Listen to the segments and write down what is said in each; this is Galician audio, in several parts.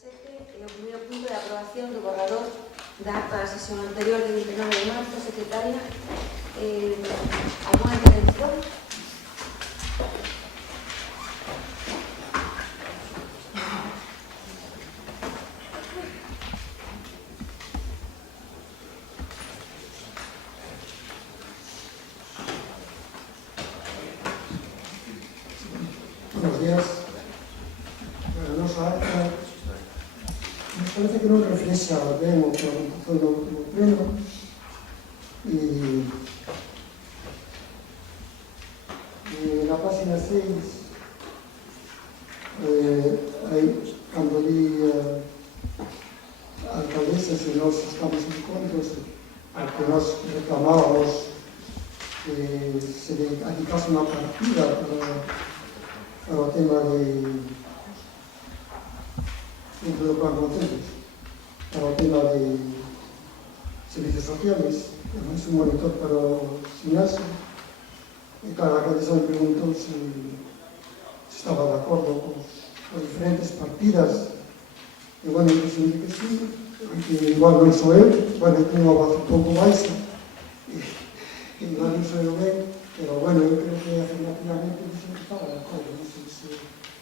7 e o primeiro punto é a aprobación do borrador da acta da sesión anterior de 29 de marzo, secretaria. Alguna intervención? Buenos días. A nosa acta nos parece que non reflexa ben o que aconteceu no último pleno e na página 6 cando di a alcaldesa se nós estamos en contra ao que nós reclamábamos que se dedicase unha partida para o tema dentro do plan concellos, para o tema de servicios sociales, además un monitor para o gimnasio, e claro, a alcaldesa me preguntou se estaba de acordo con as diferentes partidas, e bueno, eu dixen que sí, que igual non sou eu, bueno, tenho unha voz un pouco baixa, e igual non sou eu ben, pero bueno, eu creo que afirmativamente dixen que estaba de acordo, non sei se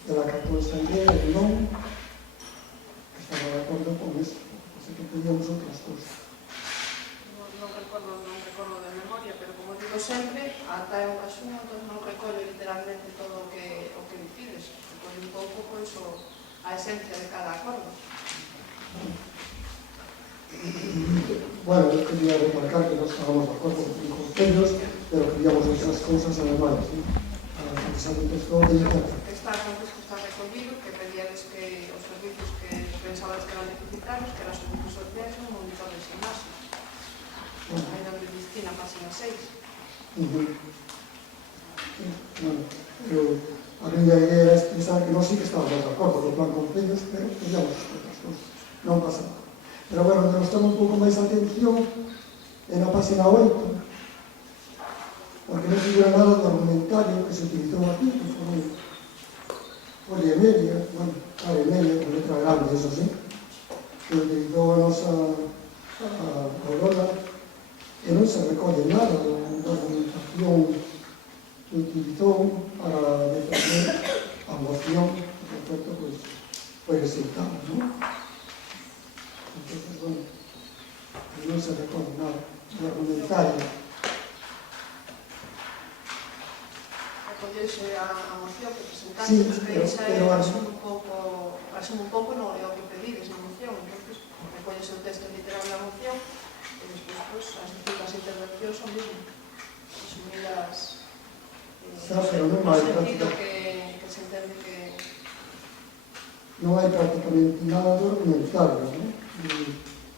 era capaz esa idea ou non, que estaba de acordo con eso, cosa que pedíamos outras cousas. Non recordo de memoria, pero como digo sempre, ata é un resumo, entón non recollo literalmente todo o que dicides, recollo un pouco pois a esencia de cada acordo. Bueno, eu quería remarcar que nós estábamos de acordo con os concellos, pero queríamos outras cousas ademais, para que se contestou de Que está recollido, que pedíades que os servicios que pensabas que eran deficitarios, que eran servicios sociais, un monitor de gimnasio. Aí onde diste na página 6. Bueno, pero a minha idea era expresar que nós sí que estábamos de acordo co plan concellos, pero queríamos outras cousas, non pasa nada. Pero bueno, nos toma un pouco máis atención en a página 8, porque non figura nada do argumentario que se utilizou aquí, que foi Poli Emelia, bueno, Poli Emelia, con letra grande, eso sí, que utilizou a nosa Aurora, e non se recolle nada da argumentación que utilizou para defender a moción que, por certo, pues, foi resultada, non? Entonces, bueno, non se recolle nada do argumentario. Recollese a moción que presentaste, Sí, que esa pero resume un pouco no o que pedides na moción, entonces recollese o texto literal da moción e despois pues, as distintas intervencións son mismo asumidas Pero non no hai sentido que se entende que non hai prácticamente nada do argumentario, ¿no?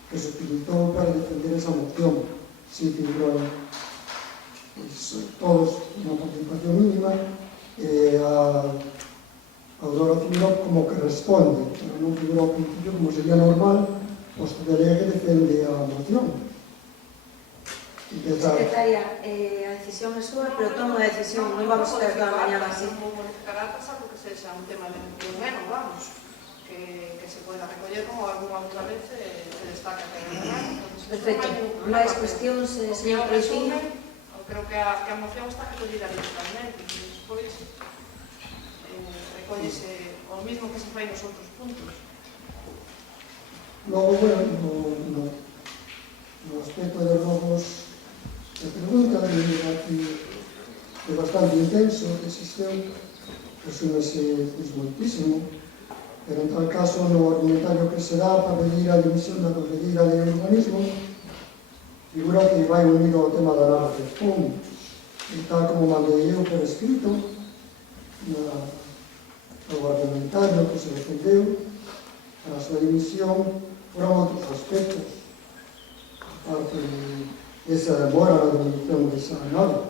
Que se utilizou para defender esa moción. Sí, figuran pues, todos unha participación mínima, a Aurora figura como que responde, pero non figura ao principio como sería normal, posto que lei que defende a moción. Secretaria, a decisión é súa, pero tomo a decisión, non vamos a estar toda a mañana así. Non modificar actas, algo que sexa un tema de menos, vamos, que se poida recoller como alguna outra vez se destaca que é. Perfecto. Máis cuestións, señor Presidente? Creo que a moción está recollida digitalmente, e despois recollese o mismo que se fai nos outros puntos. Logo, bueno, no aspecto de robos de pregunta, de debate é bastante intenso que existeu, resúmese moitísimo, pero en tal caso no argumentario que se dá para pedir a dimisión da Conselleira de Urbanismo figura que vai unido ao tema da nave de FOM, e tal como mandei eu por escrito no argumentario que se defendeu para a súa dimisión foron outros aspectos, aparte desa demora na dimisión desa nave.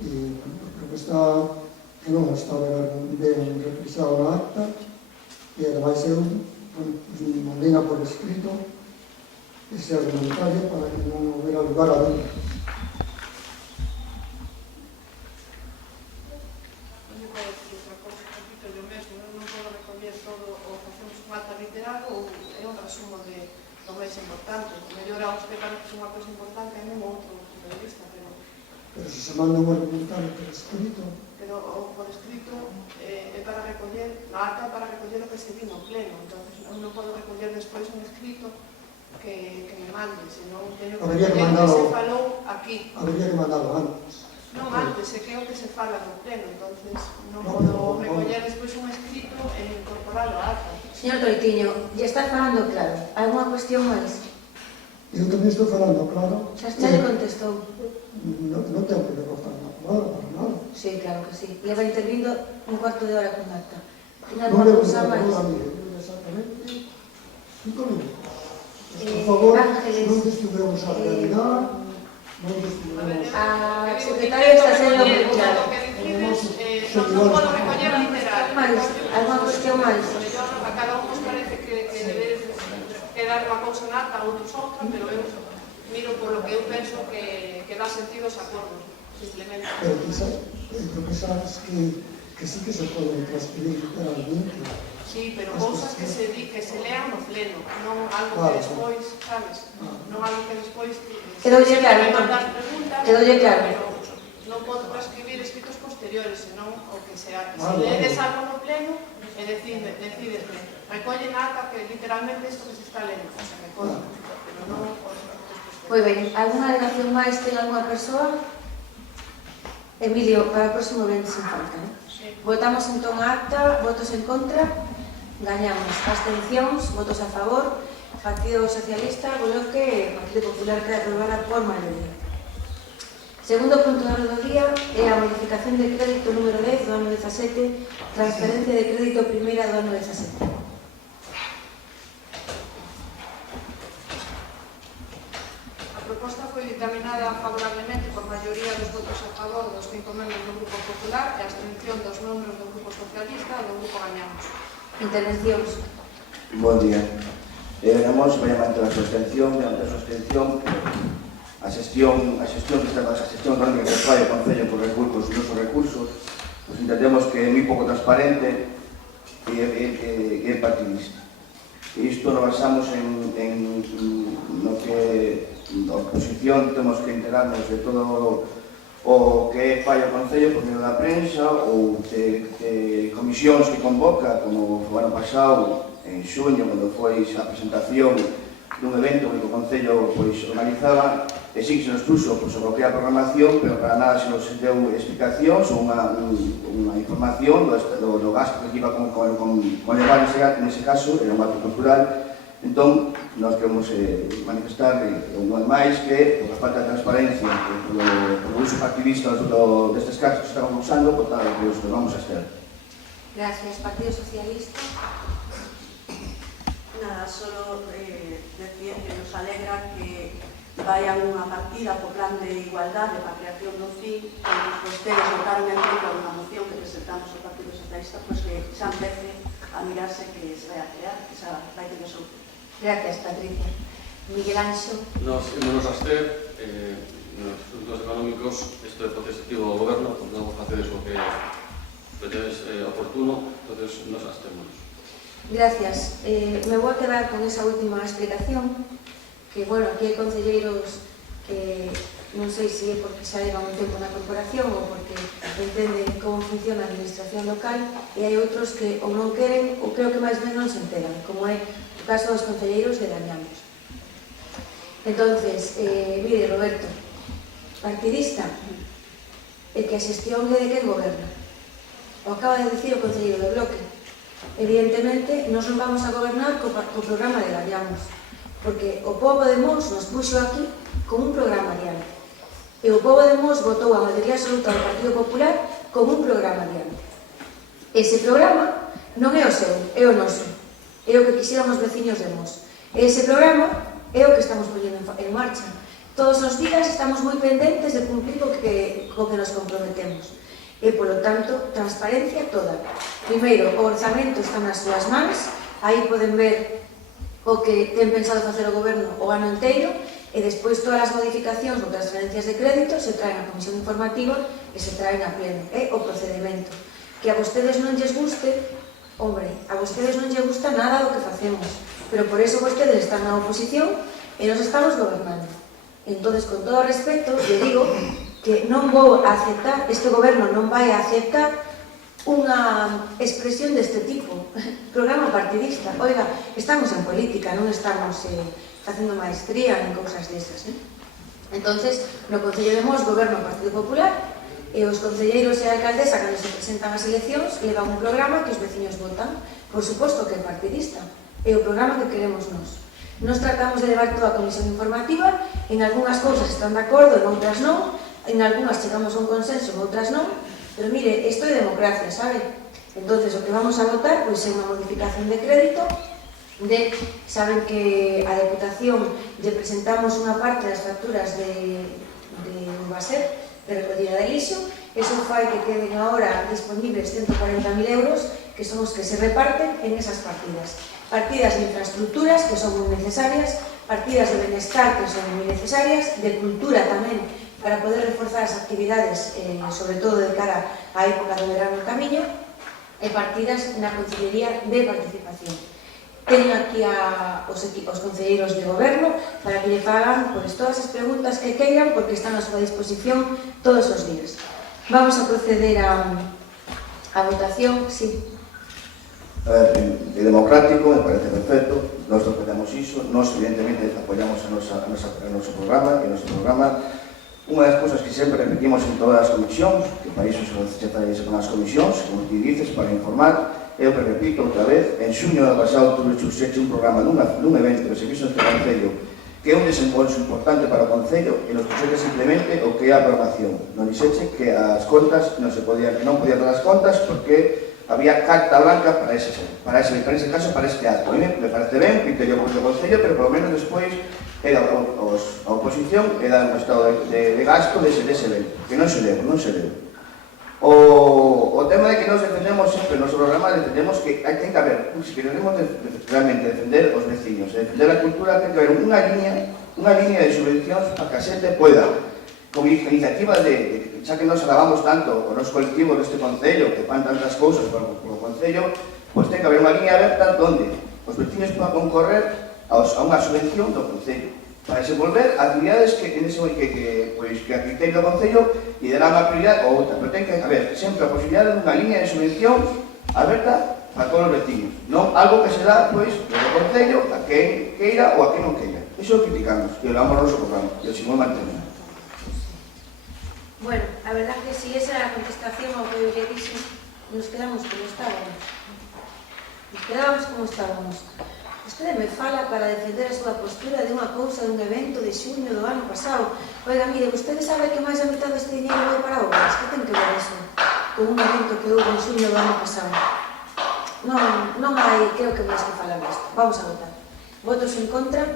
E creo que non está ben reflexado na acta, e ademais eu mandei por escrito ese argumentario para que non houbera lugar a dúda. Non podo decir outra cosa, repito yo mesmo, non podo recoller todo o facemos unha socialista, Pero se se manda un argumentario por escrito, pero por escrito é para recoller, na acta para recoller o que se di no pleno, entonces non podo recoller despois un escrito que me mande, senón teño que Habría que recoller o que mandalo- se falou aquí. habría que mandarlo antes. Non antes, é que é o que se fala no pleno, entonces non No, podo pero- recoller despois un escrito e incorporarlo á acta. Señor Troitiño, lle está falando claro. Alguna cuestión máis? Eu tamén estou falando claro, Xa lle contestou. non tengo que recortar na palabra para nada. Sí, claro que sí. Leva intervindo un cuarto de hora con acta. Tiene Non alguna le cousa máis? exactamente 5 minutos. Por favor, Ángeles, non destruiremos a realidad, non destruiremos... A secretaria está sendo moi clara. O que dicides, non podo recoller literal. Máis? Alguna cuestión máis? Mellor a cada un nos parece que debe quedar unha cousa na acta, outros outra, pero eu miro polo que eu penso que dá sentido ese acordo, simplemente. Pero quizás, creo que sabes que sí que se pueden transferir literalmente. Sí, pero cousas que se lean no pleno, non algo Claro, que despois, sabes? Non algo que despois Quedoulle claro, me entón. mandan preguntas, Quedoulle claro. pero non podo transcribir escritos posteriores, senón o que sea. Se Vale, leedes vale. algo no pleno, e decidesme, recolle na acta que literalmente isto que se está lendo, o sea, que podo, pero non os escritos posteriores. Moi ben, alguna alegación máis ten algunha persoa? Emilio, para o próximo ven sin falta, eh? Sí. Votamos entón a acta, votos en contra, gañamos. Abstencións, votos a favor, Partido Socialista, Bloque, Partido Popular que aprobada por maioría. Segundo punto da orde do día é a modificación de crédito número 10 do ano 17, transferencia de crédito primeira do ano 17. A proposta foi dictaminada favorablemente por maioría dos votos a favor dos 5 membros do Grupo Popular e a abstención dos membros do Grupo Socialista e do Grupo Gañamos. Intervencións. Bon día. Gañamos vai manter a súa abstención, vai manter a súa abstención, a xestión económica que fai o Concello por recursos, os nosos recursos, pues entendemos que é moi pouco transparente e é partidista. E isto nos basamos en no que a oposición temos que enterarnos de todo o que fai o Concello por medio da prensa ou de comisións que convoca, como o ano pasado, en xuño, cando foi a presentación dun evento que o Concello organizaba, e sí que se nos puso sobre o que é a programación, pero para nada se nos deu explicacións ou unha información do gasto que iba con levar nese caso, era un acto cultural. Entón, nós queremos manifestar un máis que, por falta de transparencia, por uso partidista destes casos que estamos usando, por tal, que os vamos a estar. Gracias. Partido Socialista. Nada, solo decir que nos alegra que vaya unha partida co plan de igualdade para a creación do CIN, que vostedes votaron en contra dunha moción que presentamos ao Partido Socialista, pois que xa empece a mirarse que se vai a crear, que xa vai ter o seu. Gracias, Patricia. Miguel Anxo. Nos imos abster nos asuntos económicos, isto é potestativo ao goberno, porque non facedes o que vedes oportuno, entonces nos abstemos. Gracias. Me voy a quedar con esa última explicación, que, bueno, aquí hai concelleiros que non sei se é porque xa llevan un tempo na corporación ou porque entenden como funciona a administración local, e hai outros que ou non queren ou creo que máis ben non se enteran, como é o caso dos concelleiros de Gañamos. Entonces, mire, Roberto, partidista, e que a xestión é de quen goberna. O acaba de dicir o concelleiro do Bloque. Evidentemente, nós non vamos a gobernar co programa de Gañamos, porque o pobo de Mos nos puxo aquí con un programa adiante. E o pobo de Mos votou a maioría absoluta do Partido Popular con un programa adiante. Ese programa non é o seu, é o noso. É o que quixeron os veciños de Mos. E ese programa é o que estamos poñendo en marcha. Todos os días estamos moi pendentes de cumprir co que nos comprometemos. E, polo tanto, transparencia toda. Primeiro, o orzamento está nas súas mans, aí poden ver o que ten pensado facer o goberno o ano inteiro, e despois todas as modificacións ou transferencias de crédito se traen a comisión informativa e se traen a pleno. É o procedimento. Que a vostedes non lles guste, hombre, a vostedes non lles gusta nada do que facemos, pero por eso vostedes están na oposición e nos estamos gobernando. Entonces, con todo respeto, le digo que non vou aceptar, este goberno non vai a aceptar unha expresión deste tipo, programa partidista. Oiga, estamos en política, non estamos facendo maestría en cousas desas. Entonces, no Concello de Mos, goberno o Partido Popular, e os concelleiros e a alcaldesa, cando se presentan as eleccións, levan un programa que os veciños votan. Por suposto que é partidista, é o programa que queremos nós. Nos tratamos de levar toda a comisión informativa, en algunhas cousas están de acordo, en outras non, en algunhas chegamos a un consenso, en outras non, pero mire, isto é democracia, sabe? Entonces, o que vamos a votar pois é unha modificación de crédito, saben que a Deputación lle presentamos unha parte das facturas de Urbaser, de recollida de lixo, eso fai que queden agora disponibles 140.000 euros, que son os que se reparten en esas partidas. Partidas de infraestructuras, que son moi necesarias, partidas de benestar, que son moi necesarias, de cultura tamén, para poder reforzar as actividades, sobre todo de cara á época do verano en camiño, e partidas na Consellería de Participación. Teño aquí os concelleiros de goberno para que lle fagan todas as preguntas que queiran, porque están a súa disposición todos os días. Vamos a proceder a votación, sí. É democrático, me parece perfecto, nós apoiamos iso, nós evidentemente apoiamos o noso programa, e o noso programa. Unha das cousas que sempre repetimos en todas as comisións, que para iso se fai con as comisións, como ti dices, para informar, eu que repito outra vez, en xuño do pasado tuve un programa dun evento que se fixo neste Concello, que é un desembolso importante para o Concello, e nos puxete simplemente o que é a aprobación. Non dixeche que as contas non podían dar as contas porque había carta blanca para ese caso, para este acto. A mí me parece ben, criterio do Concello, pero polo menos despois era a oposición e dar un estado de gasto dese evento, que non se leu. O tema de que nos defendemos sempre, no noso programa defendemos que hai que haber, se queremos realmente defender os veciños, defender a cultura, ten que haber unha línea de subvencións para que a xente poida, con iniciativas xa que nos alabamos tanto o noso colectivo deste Concello, que fan tantas cousas para o Concello, pois ten que haber unha línea aberta onde os veciños podan concorrer a unha subvención do Concello para desenvolver actividades que a criterio do Concello e dará unha prioridade ou outra, pero ten que haber sempre a posibilidade dunha línea de subvención aberta para todos os veciños, non algo que se dá do Concello a quen queira ou a quen non queira. Iso o criticamos e o levamos ao noso programa e o seguimos mantendo. Bueno, a verdad que si esa era a contestación ao que eu lle dixo, nos quedamos como estábamos. Vostede me fala para defender a súa postura de unha cousa, dun evento de xuño do ano pasado. Oiga, mire, vostede sabe que máis da mitad deste dinheiro vai para obras? Que ten que ver eso con un evento que houve en xuño do ano pasado? Non hai, creo que máis que falar disto. Vamos a votar. Votos en contra,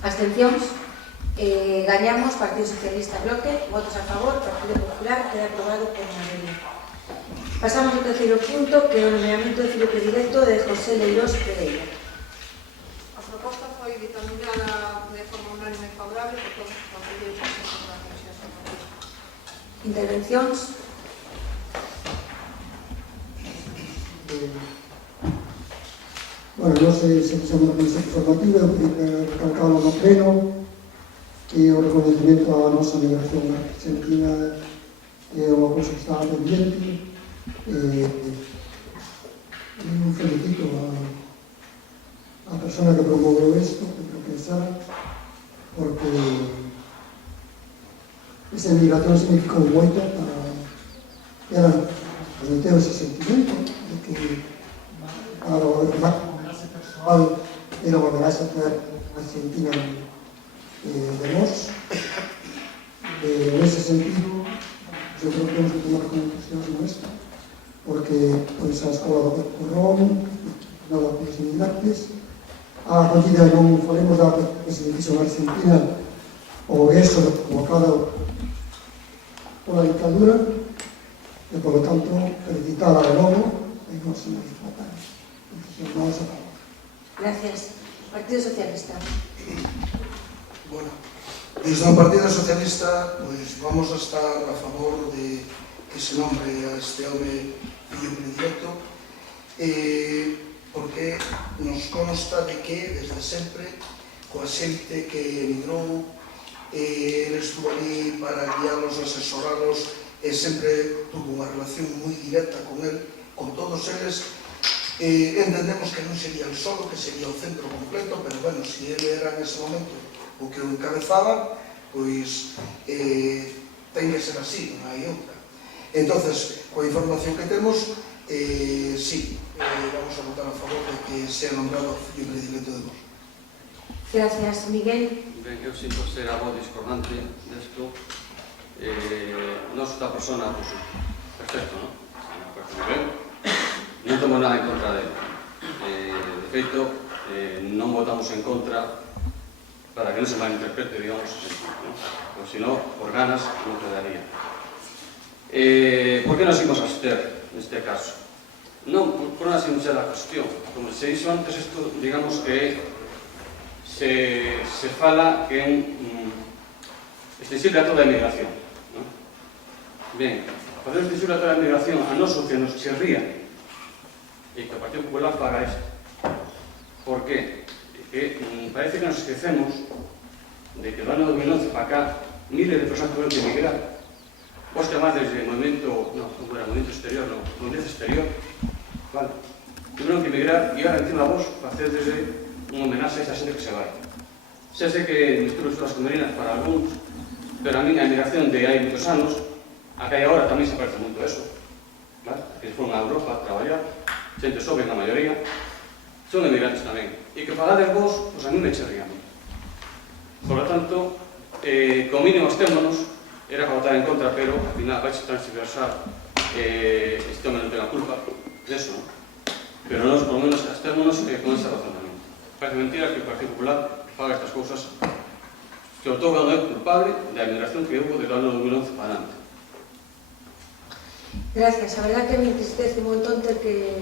abstencións, gañamos Partido Socialista Bloque, votos a favor, Partido Popular, queda aprobado por maioría. Pasamos ao terceiro punto, que é o nomeamento de Filipe Directo de José Leirós Pereira. A proposta foi dictaminada de forma unánime e favorable por todos os concelleiros presentes na Comisión Informativa. Intervencións. Bueno, nós se fixemos na Comisión Informativa, recalcamos no pleno que o reconhecimento á nosa migración argentina é unha cousa que está pendiente. Eu felicito a persona que promoveu isto, que creo que é Sara, porque esa migración significou moito para transmitir ese sentimento de que para o gobernar municipal era unha amenaza ter Argentina de nós. Nese sentido, eu creo que temos que tomar comunicacións como esta, porque pois a escola do Corrón, nada con os inmigrantes, a acollida non falemos da que se fixo en Argentina o eso provocado pola dictadura e, por lo tanto, felicitada de novo e non se nos votar. Vamos a favor. Gracias. Partido Socialista. Bueno, desde o Partido Socialista pues, vamos a estar a favor de que se nombre a este home Filipe Directo, porque nos consta de que desde sempre coa xente que emigrou Ele estuvo ali para guiarlos, asesorarlos, e sempre tuvo unha relación moi directa con el, con todos eles. Entendemos que non sería el solo, que sería o centro completo, pero bueno, se ele era en ese momento o que o encabezaba, pois ten que ser así, non hai outra. Entonces, coa información que temos, sí, vamos a votar a favor de que sea nombrado fillo predilecto de Mos. Gracias, Miguel. Ben, eu sinto ser a voz discordante desto. Esta persona, pues, perfecto, non? Me parece moi ben. Non tomo nada en contra dele. De feito, non votamos en contra para que non se malinterprete, digamos, ¿no? Pues, si no, por ganas, non quedaría. Por que nos imos a abster neste caso? Non, por unha sinxela cuestión. Como se dixo antes, isto, digamos que se fala que é extensible a toda a emigración, ¿no? Ben, facer extensible a toda a emigración a noso que nos chirría e que o Partido Popular faga isto. Por que? Que parece que nos esquecemos de que do ano 2011 para cá miles de persoas tuveron que emigrar. Vos chamás desde o movimento, movimento exterior, vale? Tuveron que emigrar e ahora encima vos facer desde un homenaxe a esta xente que se vai. Xa sei que misturo as conveninas para algúns, pero a mí a emigración de hai moitos anos, a que hai agora tamén se parece moito a eso, vale? Que foron a Europa a traballar, xente sobre na maioría, son emigrantes tamén. E que pagades vos, pois a mí me chirrían. Por lo tanto, como mínimo abstémonos, era para votar en contra, pero al final vais a transversar este home non ten a culpa de eso, ¿no? Pero nós, por lo menos, abstémonos con ese razonamiento. Parece mentira que o Partido Popular faga estas cousas, que o todo é culpable da emigración que houve desde o ano 2011 para adelante. Gracias. A verdad que me entristece un montón ter que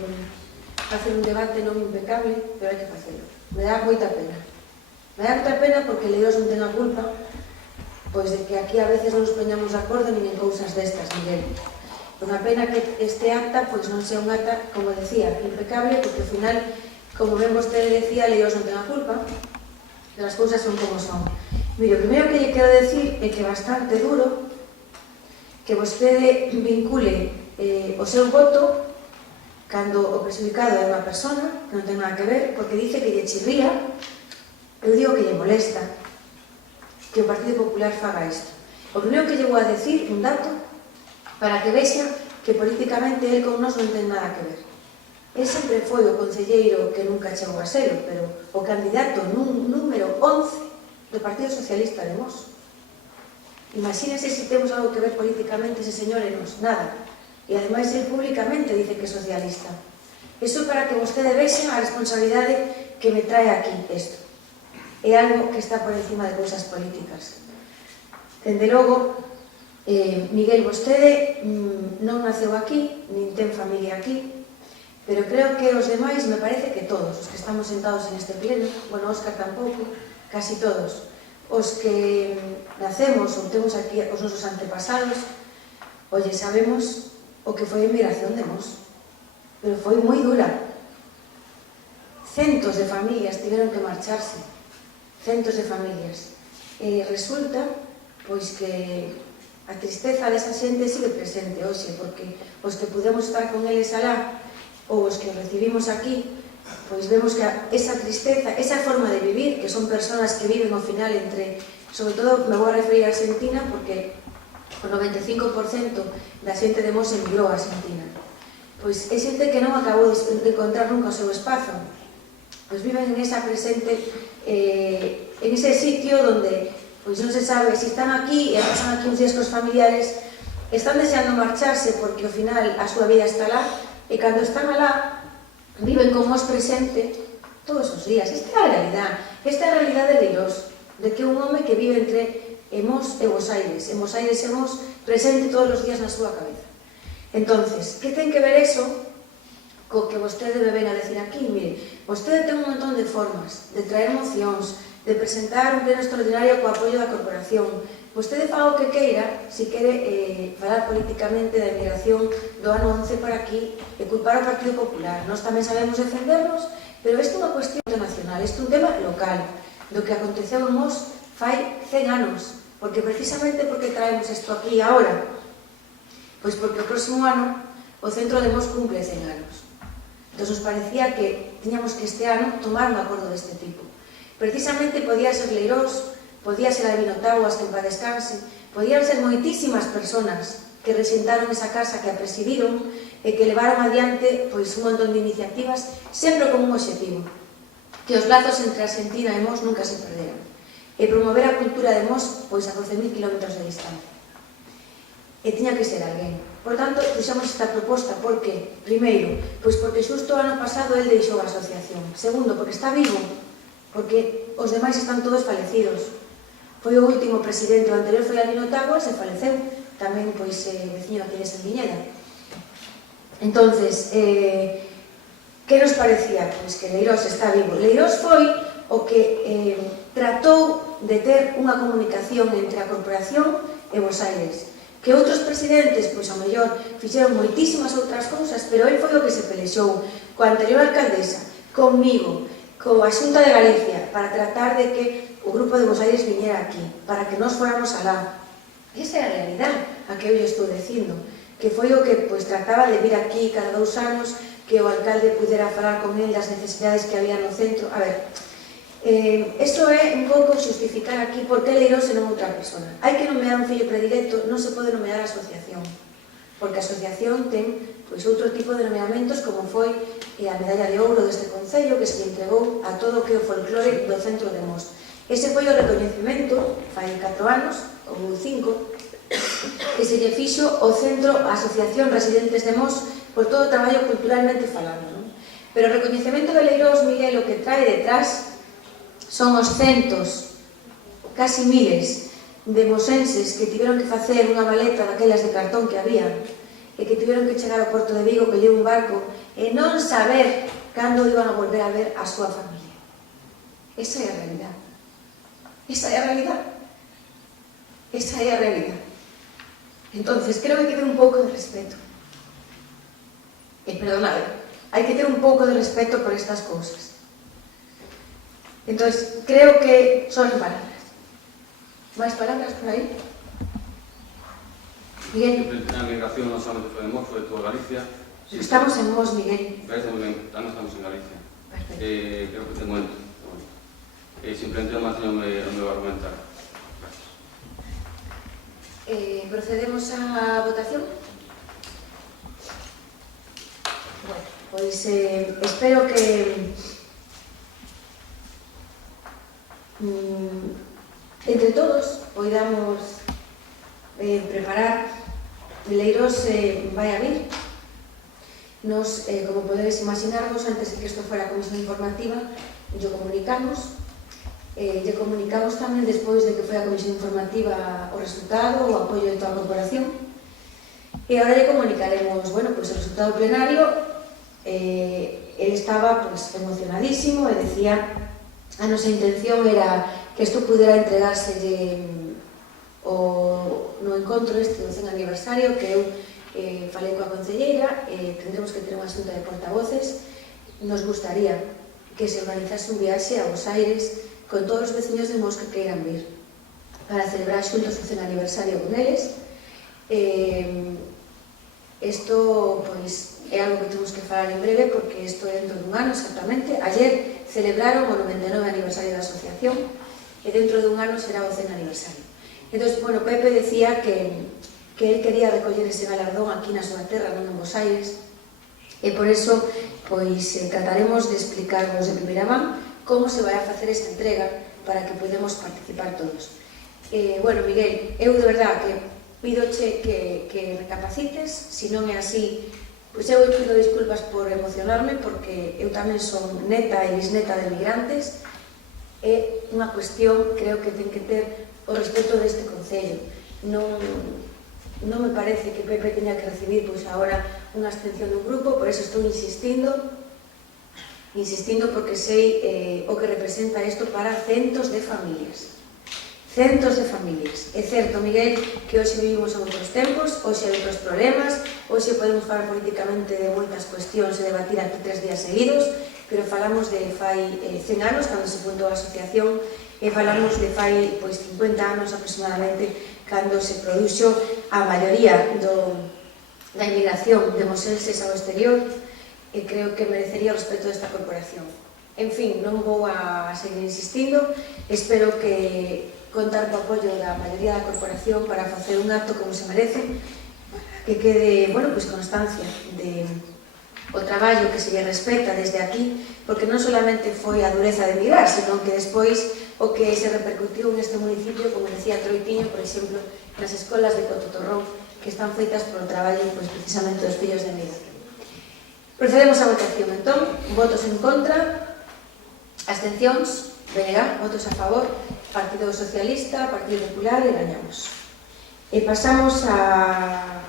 hacer un debate non impecable, pero hai que facelo. Me dá moita pena. Me dá moita pena porque Leos non ten a culpa pois de que aquí a veces non nos poñamos de acordo nin en cousas destas, Miguel. Unha pena que este acta pois non sea un acta, como decía, impecable, porque ao final, como ben vostede decía, Leos non ten a culpa, pero as cousas son como son. Mire, o primeiro que lle quero decir é que é bastante duro que vostede vincule o seu voto cando o perxudicado é unha persona que non ten nada que ver, porque dice que lle chirría, eu digo que lle molesta que o Partido Popular faga isto. O primeiro que lle vou a decir, un dato, para que vexa que políticamente el con nós non ten nada que ver. El sempre foi o concelleiro que nunca chegou a selo, pero o candidato número 11 do Partido Socialista de Mos. Imagínese se temos algo que ver políticamente ese señor e nos, nada. E ademais el públicamente dice que é socialista. Eso para que vostede vexa a responsabilidade que me trae aquí isto. É algo que está por encima de cousas políticas. Dende logo, Miguel, vostede non naceu aquí, nin ten familia aquí, pero creo que os demais, me parece que todos, os que estamos sentados en este pleno, bueno, Óscar tampouco, casi todos, os que nacemos ou temos aquí os nosos antepasados, oye, sabemos o que foi a emigración de Mos, pero foi moi dura. Centos de familias tiveron que marcharse, centos de familias. E resulta, pois que a tristeza desa xente sigue presente hoxe, porque os que pudemos estar con eles alá, ou os que recibimos aquí, pois vemos que esa tristeza, esa forma de vivir, que son persoas que viven ao final entre, sobre todo me vou a referir a Argentina, porque o 95% da xente de Mos emigrou a Argentina. Pois é xente que non acabou de encontrar nunca o seu espazo. Pois viven en esa presente, en ese sitio donde pois non se sabe se están aquí e pasan aquí uns días cos familiares, están deseando marcharse porque ao final a súa vida está lá, e cando están alá viven con Mos presente todos os días. Esta é a realidade. Esta é a realidade de Leirós, de que un home que vive entre Mos e Bos Aires, e Bos Aires e Mos, presente todos os días na súa cabeza. Entonces, que ten que ver eso co que vostede me ven a decir aquí? Mire, vostede ten un montón de formas de traer mocións, de presentar un pleno extraordinario co apoio da corporación. Vostede faga o que queira, se quere falar políticamente da emigración do ano 11 para aquí e culpar ao Partido Popular. Nós tamén sabemos defendernos, pero isto é unha cuestión nacional, isto é un tema local, do que aconteceu en Mos fai 100 anos. Porque precisamente porque traemos isto aquí agora, pois porque o próximo ano o Centro de Mos cumple 100 anos. Entón nos parecía que tiñamos que este ano tomar un acordo deste tipo. Precisamente podía ser Leirós, podía ser Albino Taguas, que en paz descanse, podían ser moitísimas persoas que resentaron esa casa, que a presidiron e que levaron adiante pois un montón de iniciativas, sempre con un objetivo, que os lazos entre Argentina e Mos nunca se perderan, e promover a cultura de Mos pois a 12.000 km de distancia. E tiña que ser alguén. Por tanto, fixemos esta proposta, por que? Primeiro, pois porque xusto o ano pasado el deixou a asociación. Segundo, porque está vivo, porque os demais están todos falecidos. Foi o último presidente, o anterior foi Albino Taguas e faleceu, tamén pois veciño aquí de Sanguiñeda. Entonces, que nos parecía? Pois que Leirós está vivo. Leirós foi o que tratou de ter unha comunicación entre a corporación e Bos Aires. Que outros presidentes, pois ao mellor, fixeron moitísimas outras cousas, pero el foi o que se pelexou coa anterior alcaldesa, comigo, coa Xunta de Galicia, para tratar de que o grupo de Bos Aires viñera aquí, para que nos fóramos alá. Esa é a realidade a que eu estou dicindo, que foi o que pois trataba de vir aquí cada 2 anos, que o alcalde pudera falar con el das necesidades que había no centro. A ver, isto é un pouco xustificar aquí por que Leirós e non outra persona. Hai que nomear un fillo predilecto, non se pode nomear a asociación, porque a asociación ten pois outro tipo de nomeamentos, como foi a medalla de ouro deste concello que se entregou a todo o que o folclore do centro de Mos. Ese foi o recoñecemento, fai 4 anos, ou 5, que se lle fixo o centro, a Asociación Residentes de Mos, por todo o traballo culturalmente falando, non? Pero o recoñecemento de Leirós, Miguel, o que trae detrás son os centos, casi miles, de mosenses que tiveron que facer unha maleta daquelas de cartón que había e que tiveron que chegar ao Porto de Vigo, coller un barco e non saber cando iban a volver a ver a súa familia. Esa é a realidade. Esa é a realidade. Esa é a realidade. Entonces, creo que hai que ter un pouco de respeto. E perdonade, hai que ter un pouco de respeto por estas cousas. Entonces, creo que son palabras. ¿Máis palabras por aí? Miguel. A migración non solamente foi de Mos, foi de toda Galicia. Estamos en Mos, Miguel. Parece moi ben, non estamos en Galicia. Perfecto. Creo que ten momento. Simplemente non manteño o meu argumentar. Procedemos á votación? Bueno, pois espero que entre todos poidamos preparar. Leirós vai a vir. Nos, como podedes imaginarvos, antes de que isto fuera a comisión informativa, lle comunicamos. Lle comunicamos tamén despois de que foi a comisión informativa o resultado, o apoio de toda a corporación. E agora lle comunicaremos, bueno, pois o resultado plenario. Ele estaba pois emocionadísimo e decía a nosa intención era que isto pudera entregárselle no encontro este do 100 aniversario, que eu falei coa concelleira, tendremos que ter unha xunta de portavoces. Nos gustaría que se organizase un viaxe a Bos Aires con todos os veciños de Mos que queiran vir para celebrar xuntos o 100 aniversario con eles. Isto pois é algo que temos que falar en breve, porque isto é dentro dun ano exactamente. Ayer celebraron o 99 aniversario da asociación e dentro dun ano será o 100 aniversario. Entón, bueno, Pepe decía que él quería recoller ese galardón aquí na súa terra, non en Bos Aires, e por eso pois trataremos de explicarvos de primeira man como se vai a facer esta entrega para que podemos participar todos. Bueno, Miguel, eu de verdad que pidoche que recapacites, se non é así, pois eu pido disculpas por emocionarme, porque eu tamén son neta e bisneta de migrantes. É unha cuestión, creo que ten que ter o respeto deste concello. Non me parece que Pepe teña que recibir pois agora unha abstención dun grupo, por eso estou insistindo porque sei o que representa isto para centos de familias. Centos de familias. É certo, Miguel, que hoxe vivimos en outros tempos, hoxe hai outros problemas, hoxe podemos falar políticamente de moitas cuestións e debatir aquí 3 días seguidos, pero falamos de fai 100 anos, cando se fundou a asociación, e falamos de fai 50 anos aproximadamente, cando se produxo a maioría da inmigración de mosenses ao exterior, e creo que merecería o respeto desta corporación. En fin, non vou a seguir insistindo, espero que contar co apoio da maioría da corporación para facer un acto como se merece, que quede, bueno, pois constancia de o traballo que se lle respeta desde aquí, porque non solamente foi a dureza de emigrar, senón que despois o que se repercutiu neste municipio, como decía Troitiño, por exemplo, nas escolas de Cototorrón, que están feitas polo traballo, pois, precisamente dos fillos de emigrar. Procedemos á votación, entón, votos en contra, abstencións, BNG, votos a favor, Partido Socialista, Partido Popular e gañamos. E pasamos a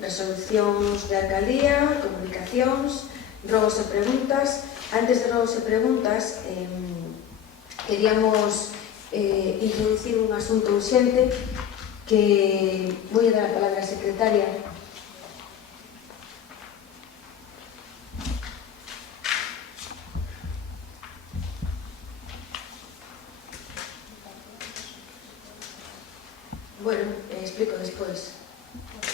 resolucións de alcaldía, comunicacións, robos e preguntas. Antes de robos e preguntas, queríamos introducir un asunto urxente que voy a dar a palabra á secretaria. Bueno, explico despois.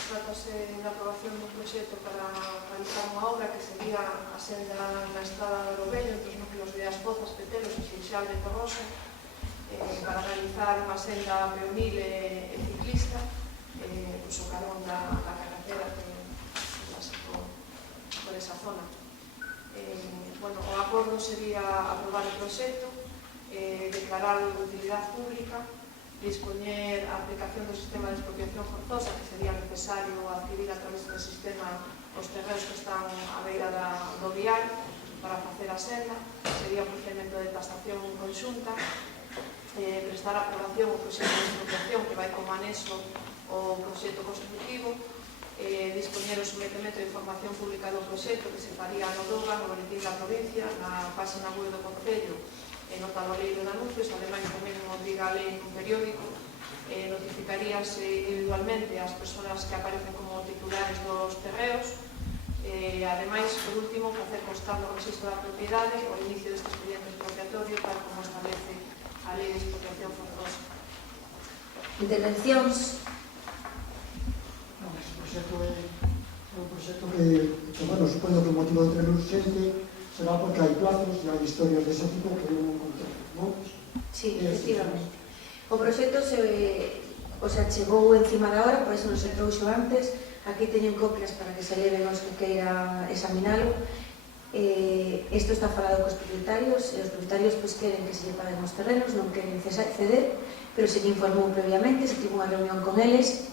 Trátase de aprobación dun proxecto para realizar unha obra que sería a senda na estrada de Orobello, entre os núcleos de As Pozas, Petelos e Xeixal de Torrosa, para realizar unha senda peonil e ciclista, o carón da carretera que pasa por esa zona. Bueno, o acordo sería aprobar o proxecto, declarar de utilidade pública, dispoñer a aplicación do sistema de expropiación forzosa, que sería necesario adquirir a través do sistema os terreos que están á beira do vial para facer a senda, sería un procedimento de tasación conxunta, prestar aprobación ao proxecto de expropiación que vai como anexo ao proxecto constructivo, dispoñer o sometemento de información pública do proxecto que se faría no DOGA, no boletín da provincia, na página web do Concello, no tabuleiro de anuncios, ademais tamén obriga a lei nun periódico, notificaríase individualmente as persoas que aparecen como titulares dos terreos, ademais, por último, facer constar no registro da propiedade o inicio deste expediente expropiatorio tal como establece a lei de expropiación forzosa. Intervencións. Ese proxecto é un proxecto que bueno, supoño que o motivo de ter urxente será porque hai plazos e hai historias dese tipo que non contemos, non? Sí, efectivamente. O proxecto chegou encima da hora, por eso non se trouxo antes. Aquí teñen copias para que se leven os que queiran examinalo. Isto está falado cos propietarios, e os propietarios pois queren que se lle paguen os terrenos, non queren ceder, pero se lle informou previamente, se tivo unha reunión con eles,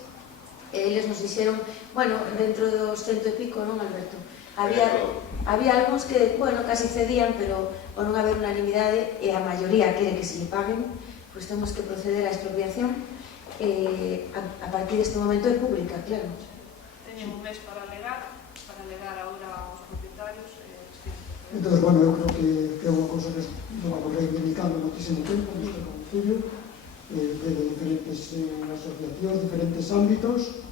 e eles nos dixeron, bueno, dentro dos 100 e pico, non, Alberto? Había algúns que, bueno, casi cedían, pero por non haber unanimidade e a maioría quere que se lle paguen, pois temos que proceder á expropiación. A partir deste momento é pública, claro. Teñen un mes para alegar agora aos propietarios. Entón, bueno, eu creo que é unha cousa que non vamos reivindicando moitísimo tempo neste Concello, de diferentes asociacións, diferentes ámbitos,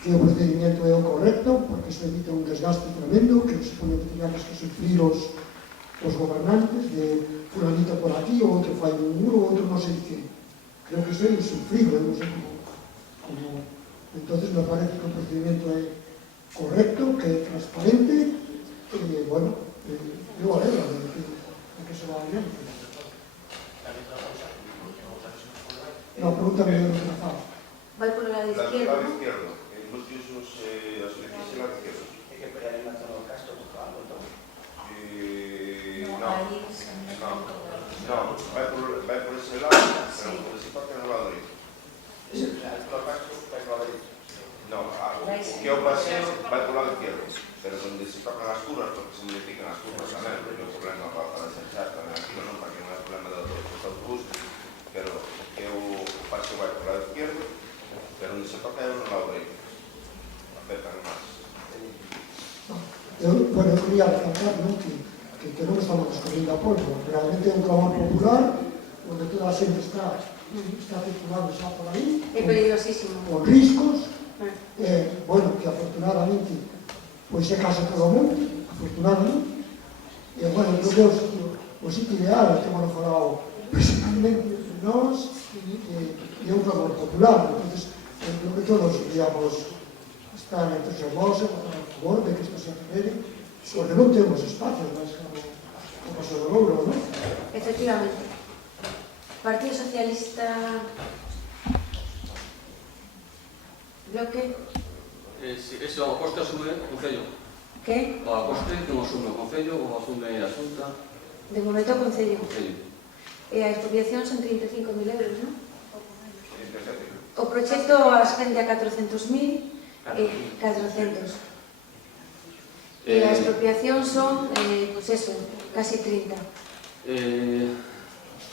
que o procedimento é o correcto, porque iso evita un desgaste tremendo, que se pone que teníamos que sufrir os gobernantes, de fulanito por aquí, o outro fai un muro, o outro non sei que. Creo que iso é insufrible, non sei como... Entonces, me parece que o procedimento é correcto, que é transparente, e, bueno, eu alegro de que se va adiante. Non, pregúntame de lo que faz. Vai por la de izquierda, non? Los pisos a superficie la izquierda. Hay que poner en la zona del Castro, por favor, ¿no? No, vai por ese lado, pero cuando se toca no lado derecho. El Castro vai por la derecha. No, o que é o paseo vai por lado izquierdo, pero donde se tocan as curvas, porque se modifican as curvas tamén, porque é un problema para desenchar tamén aquí, non, para que non é problema de autobús, pero que o paseo vai por lado izquierdo, pero onde se toca é no lado derecho. Eu quería recalcar, ¿no?, que non estamos descubrindo a polvo. Realmente é un clamor popular onde toda a xente está circulando xa por aí. É peligrosísimo. Con riscos. Bueno, que afortunadamente pois é casa todo o mundo, afortunadamente. E, bueno, eu creo que o sitio ideal, que hemos falado precisamente silencio entre nós e un favor popular. Entonces, creo que todos digamos estar entusiasmados e votar a favor de que isto se acelere, porque non temos espacios máis como Paso do Louro, non? Efectivamente. Partido Socialista... Bloque... Ese o coste asume o Concello. Que? O a coste non asume o Concello ou asume a Xunta. De momento o Concello. Concello. E a expropiación son 35.000 euros, non? 37. O proxecto ascende a 400.000 400. E a expropiación son, pois eso, casi 30.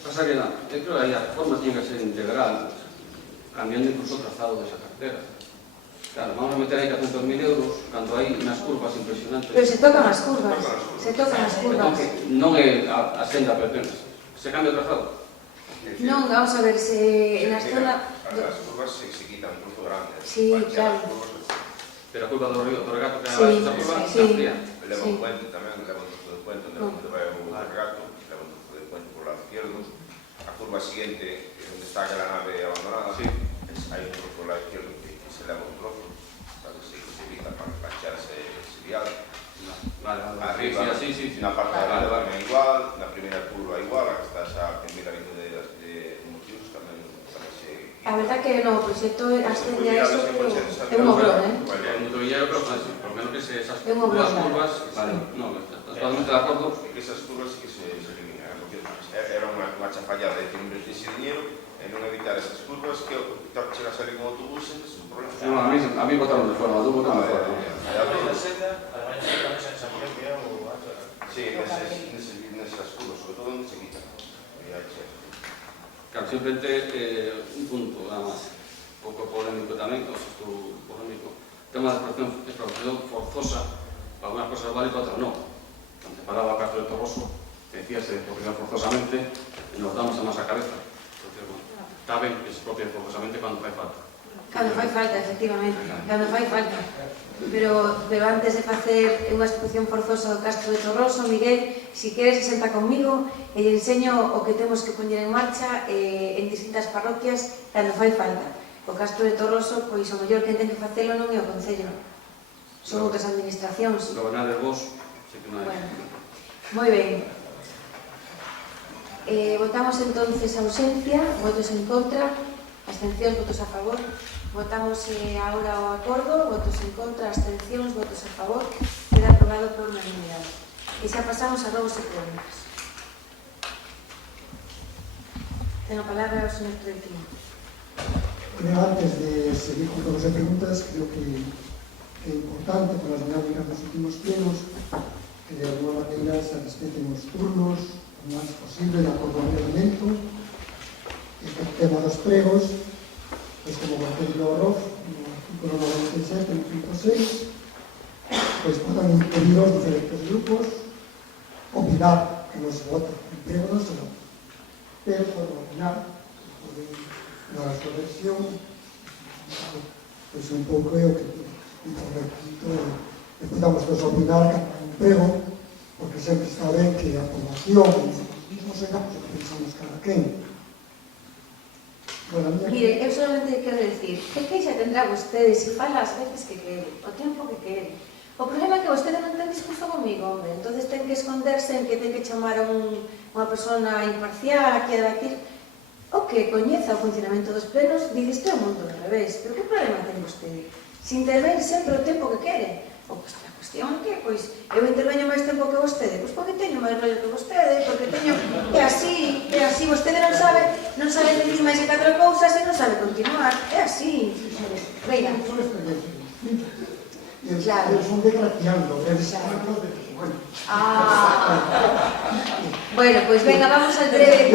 Pasa que eu creo que aí a reforma tiene que ser integral, cambiando incluso o trazado desa carretera. Claro, vamos a meter aí 400.000 euros, cando hai unas curvas impresionantes. Pero se tocan as curvas, se tocan as curvas. Non é a senda pretende, se cambia o trazado. Non, vamos a ver, se na zona... As curvas se quitan un trozo grande. Sí, claro. Pero a curva do regato que Sí, hai esa curva, sí. se amplía. Leva un puente tamén, leva un trozo de puente, onde vai o regato, leva un trozo de puente por lado izquierdo. A curva siguiente, onde está aquela nave abandonada, Sí. hai un trozo por lado izquierdo que se leva un trozo, para que se evita para plancharse ese vial. Arriba, sí. na parte de arriba tamén igual, na primeira curva igual, a que está xa primeira avenida de motivos tamén se... A verdad que no, o proxecto ascende a eso, pero é un horror, El motorillero creo que por lo menos que esas É un horror, curvas, vale, no, totalmente de acordo. Que esas curvas sí que se eliminan, porque era unha chafallada de que invertise dinero e non evitar esas curvas que chega a salir con autobuses, un problema. No, a mí botaron de fora, a tú botaron de fora. Sí, nesas curvas, sobre todo onde se quitan. Claro, simplemente un punto, nada más, un pouco polémico tamén, o estuvo polémico. O tema da expropiación forzosa, para algunas cosas vale y para otras no. Cuando se paraba Castro de Torroso, decíase expropiación forzosamente, y nos damos a más a cabeza. Entonces, bueno, está ben que se expropien forzosamente cando fai falta. Cando fai falta, efectivamente, cando fai falta. Pero antes de facer unha exposición forzosa do Castro de Torroso, Miguel, si queres se senta conmigo e lle enseño o que temos que poñer en marcha en distintas parroquias cando fai falta. O Castro de Torroso, pois o mellor que ten que facelo non é o Concello, son outras administracións. Gobernades vos, sei que non hai. Bueno, moi ben. Votamos entonces a ausencia, votos en contra, abstencións, votos a favor. Votamos agora o acordo, votos en contra, abstencións, votos a favor. Queda aprobado por unanimidade. E xa pasamos a robos e polémicas. Ten a palabra o señor Troitino. Creo, antes de seguir con todas as preguntas, creo que é importante con as dinámicas dos últimos plenos que de alguna maneira se respeten os turnos o máis posible de acordo ao reglamento. Este tema dos pregos, pois como Concello Rof, no artículo 97, no punto 6, pois poden impedir os diferentes grupos opinar que non se vota, el prego non se vota, pero poden opinar, poden dar a súa versión, pois un pouco é o que incorrecto e podamos nos opinar cada un prego, porque sempre está ben que a población mismo segamos o que pensamos cada quen. Mire, eu solamente quero decir que queixa tendrá vostede se fala as veces que quere, o tempo que quere. O problema é que vostede non ten discurso comigo, hombre, entonces ten que esconderse en que ten que chamar a unha persona imparcial aquí a debatir o que coñeza o funcionamento dos plenos, dice isto é o mundo do revés, pero que problema ten vostede? Se intervén sempre o tempo que quere. O pues, a cuestión é que, pois, eu interveño máis tempo que vostede, pois porque teño máis rollo que vostede, porque teño... É así, vostede non sabe decir máis que 4 cousas e non sabe continuar, é así. Venga. Claro. Son desgraciando, bueno. Bueno, pues venga, vamos al breve,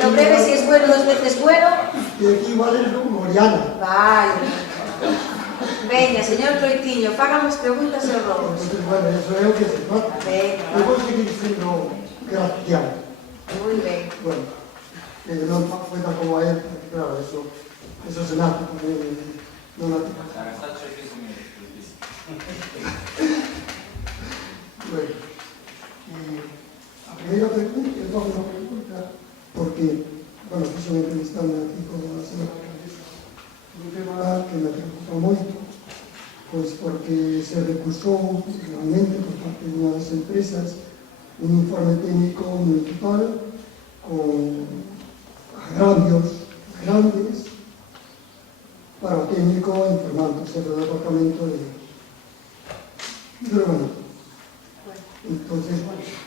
lo breve si es bueno, 2 veces bueno. Y aquí igual es Moriana. Vale. Veña, señor Troitiño, fágamos preguntas e robos. Entonces, bueno, eso é o que se trata. Venga. Eu vou seguir sendo graciano. Muy ben. Bueno, non foi tan como a él, porque claro, eso se nace tamén, non nace. Bueno, a primeira pregunta, porque moito, pois porque se recusou finalmente por parte de unha das empresas un informe técnico municipal con agravios grandes para o técnico informando o do departamento de urbanismo. Entonces,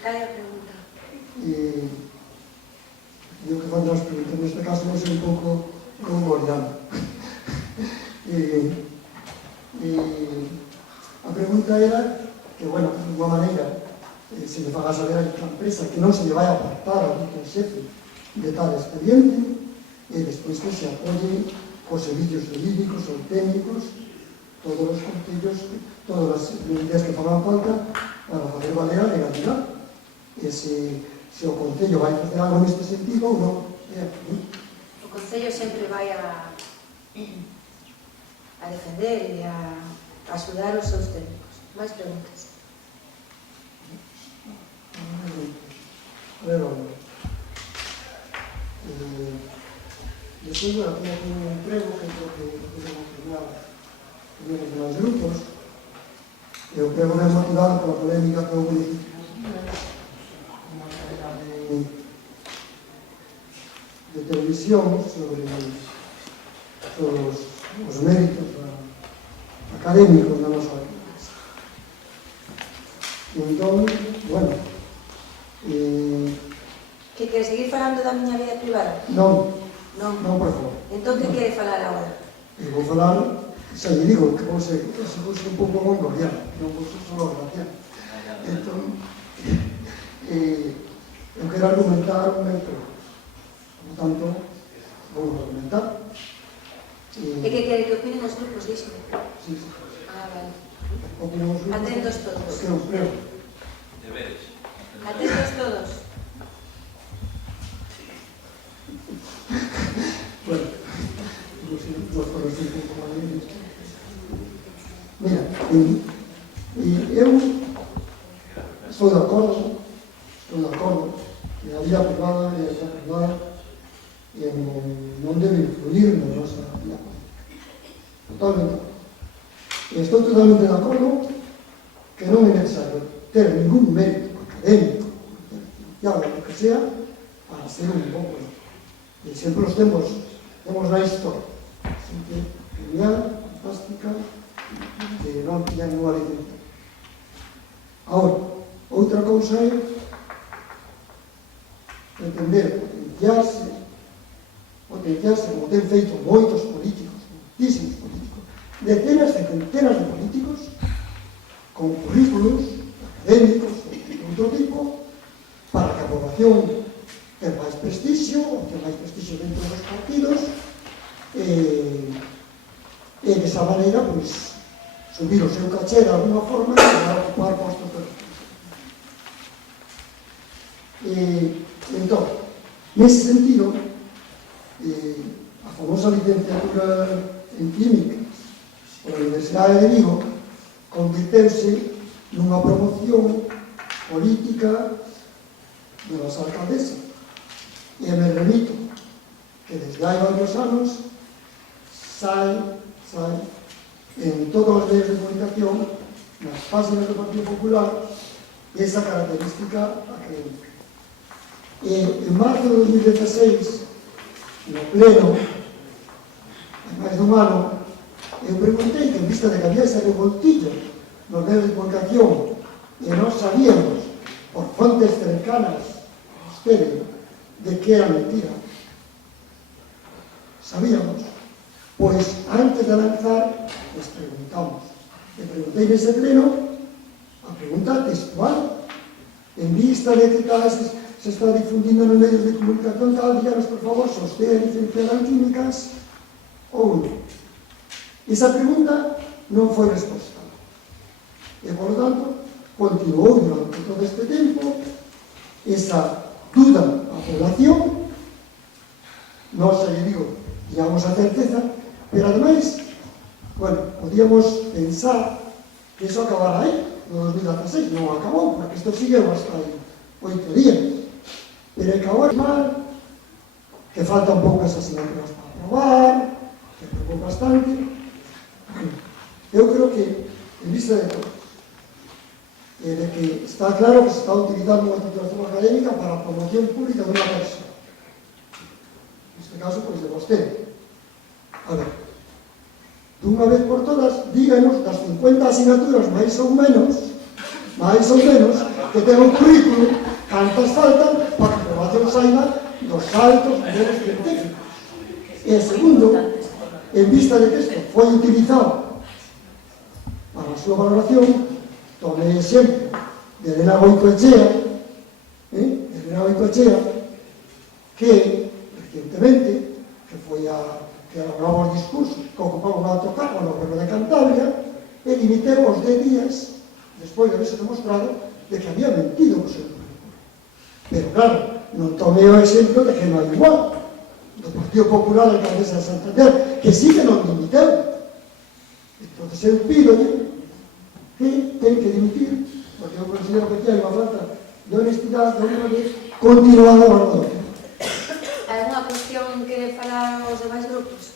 Cal é a pregunta? eu que fan as preguntas neste caso non sei un pouco como Goriano. A pregunta era que, bueno, de alguma maneira se le faga saber a esta empresa que non se le vai a apartar ao dito xefe de tal expediente e despois que se apoye os servicios jurídicos ou técnicos, todos os concellos, todas as medidas que fagan falta para fazer valer a legalidade. E se o concello vai facer algo neste sentido ou non. O Concello sempre vai a defender e a axudar os seus técnicos. Mais preguntas? A ver, despois, bueno, tengo un emprego que creo que podemos firmar en os demais grupos, e o emprego é motivado pola polémica que houve de televisión sobre os méritos académicos da nosa empresa. E entón, bueno, Que quere seguir falando da miña vida privada? non, Non. por favor. Entón, que quere falar agora? E vou falar, xa lle digo, que vou ser un pouco mongoliano, non vou ser solo graciano. Entón, eu quero argumentar o meu problema. Por tanto, vou argumentar. E que quere que opinen os grupos, díxeme? Sí, sí. Ah, vale. Opinamos grupos. Atentos todos. Que eu creo. Atentos todos. Bueno, vos conocéis un pouco máis disto. Mira, eu estou de acordo que a vida privada é a vida privada e non debe influir na nosa vida política. Totalmente. E estou totalmente de acordo que non é necesario ter ningún mérito académico, intelectual, o que sea, para ser un bom político. E sempre os temos na historia. Sempre genial, fantástica, que non tiña ninguna licencia. Agora, outra cousa é pretender potenciarse como ten feito moitos políticos, moitísimos políticos, decenas de centenas de políticos, con currículos académicos de outro tipo, para que a población ter máis prestigio, ou ter máis prestigio dentro dos partidos, e desa maneira, pois, subir o seu caché de alguna forma e ocupar postos de responsabilidade. Entón, nesse sentido, a famosa licenciatura en químicas pola Universidade de Vigo convirteuse nunha promoción política de nosa alcaldesa. E me remito que desde hai varios anos sai en todos os medios de comunicación, nas páginas do Partido Popular, esa característica académica. En marzo de 2016, no pleno, hai máis dun ano, eu preguntei que en vista de que había ese revoltillo nos medios de comunicación e nós sabíamos, por fontes cercanas a ustedes, de que era mentira. Sabíamos. Pois, antes de lanzar, les preguntamos. Le preguntei nese pleno a pregunta textual. En vista de que tal se está difundindo nos medios de comunicación, tal, díganos, por favor, se usted é licenciada en químicas ou non. Esa pregunta non foi resposta. E, por lo tanto, continuou durante todo este tempo esa duda a población, non se lle digo, digamos a certeza, pero ademais, bueno, podíamos pensar que iso acabara aí, no 2016, non acabou, porque isto sigueu hasta aí 8 días, pero acabou mal, que faltan poucas asignaturas para aprobar, que preocupa bastante, Eu creo que, en vista de todo, de que está claro que se está utilizando unha titulación académica para a promoción pública dunha persona. Neste caso, pois, de vostede. A ver, dunha vez por todas, díganos das 50 asignaturas máis ou menos, que ten un currículo, cantas faltan para que a aprobación saiba dos altos niveles científicos. E segundo, en vista de que isto foi utilizado para a súa valoración, tome exemplo de Elena Goicoechea, que recientemente, que elaboraba os discursos, que ocupaba un alto cargo no goberno de Cantabria, e dimiteu aos 10 días, despois de haberse demostrado de que había mentido co seu currículo. Pero claro, non tomei o exemplo de que non hai igual, do Partido Popular da Alcaldesa de Santander, que sí que non dimiteu. Entón, eu pido que ten que dimitir, porque eu considero que hai unha falta de honestidade, de continuar a valoración. Alguna cuestión que falar os demais grupos?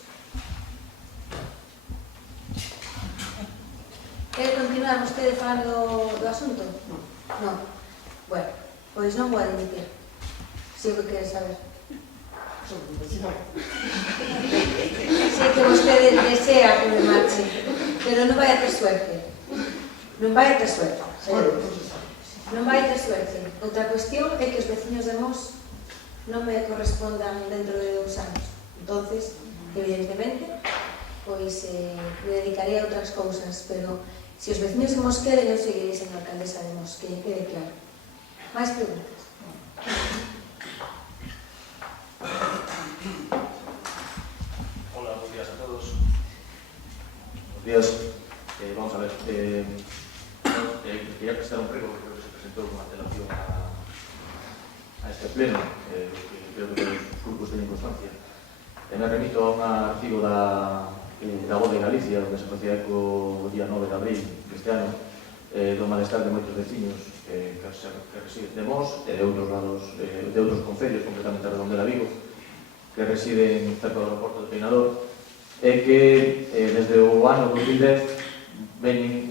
Quere continuar vostede falando do asunto? Non. Bueno, pois non vou a dimitir. Si o que quere saber. Sei que vostede desea que me marche, pero non vai a ter suerte. Non vai a ter suerte. Non vai a ter suerte. Outra cuestión é que os veciños de Mos non me correspondan dentro de 2 anos. Entonces, evidentemente, pois me dedicaré a outras cousas, pero se os veciños de Mos queren, eu seguirei sendo alcaldesa de Mos, que quede claro. Mais preguntas? Hola, buenos días a todos. Buenos días. Vamos a ver. Quería presentar un prego que creo que se presentó con antelación a este pleno, que creo que los grupos tienen constancia. Me remito a un artigo da Voz de Galicia, onde se facía eco o día 9 de abril deste ano, do malestar de moitos veciños que residen de Mos e de outros lados, de outros concellos, concretamente a Redondela Vigo, que residen cerca do aeroporto de Peinador, e que desde o ano 2010 ven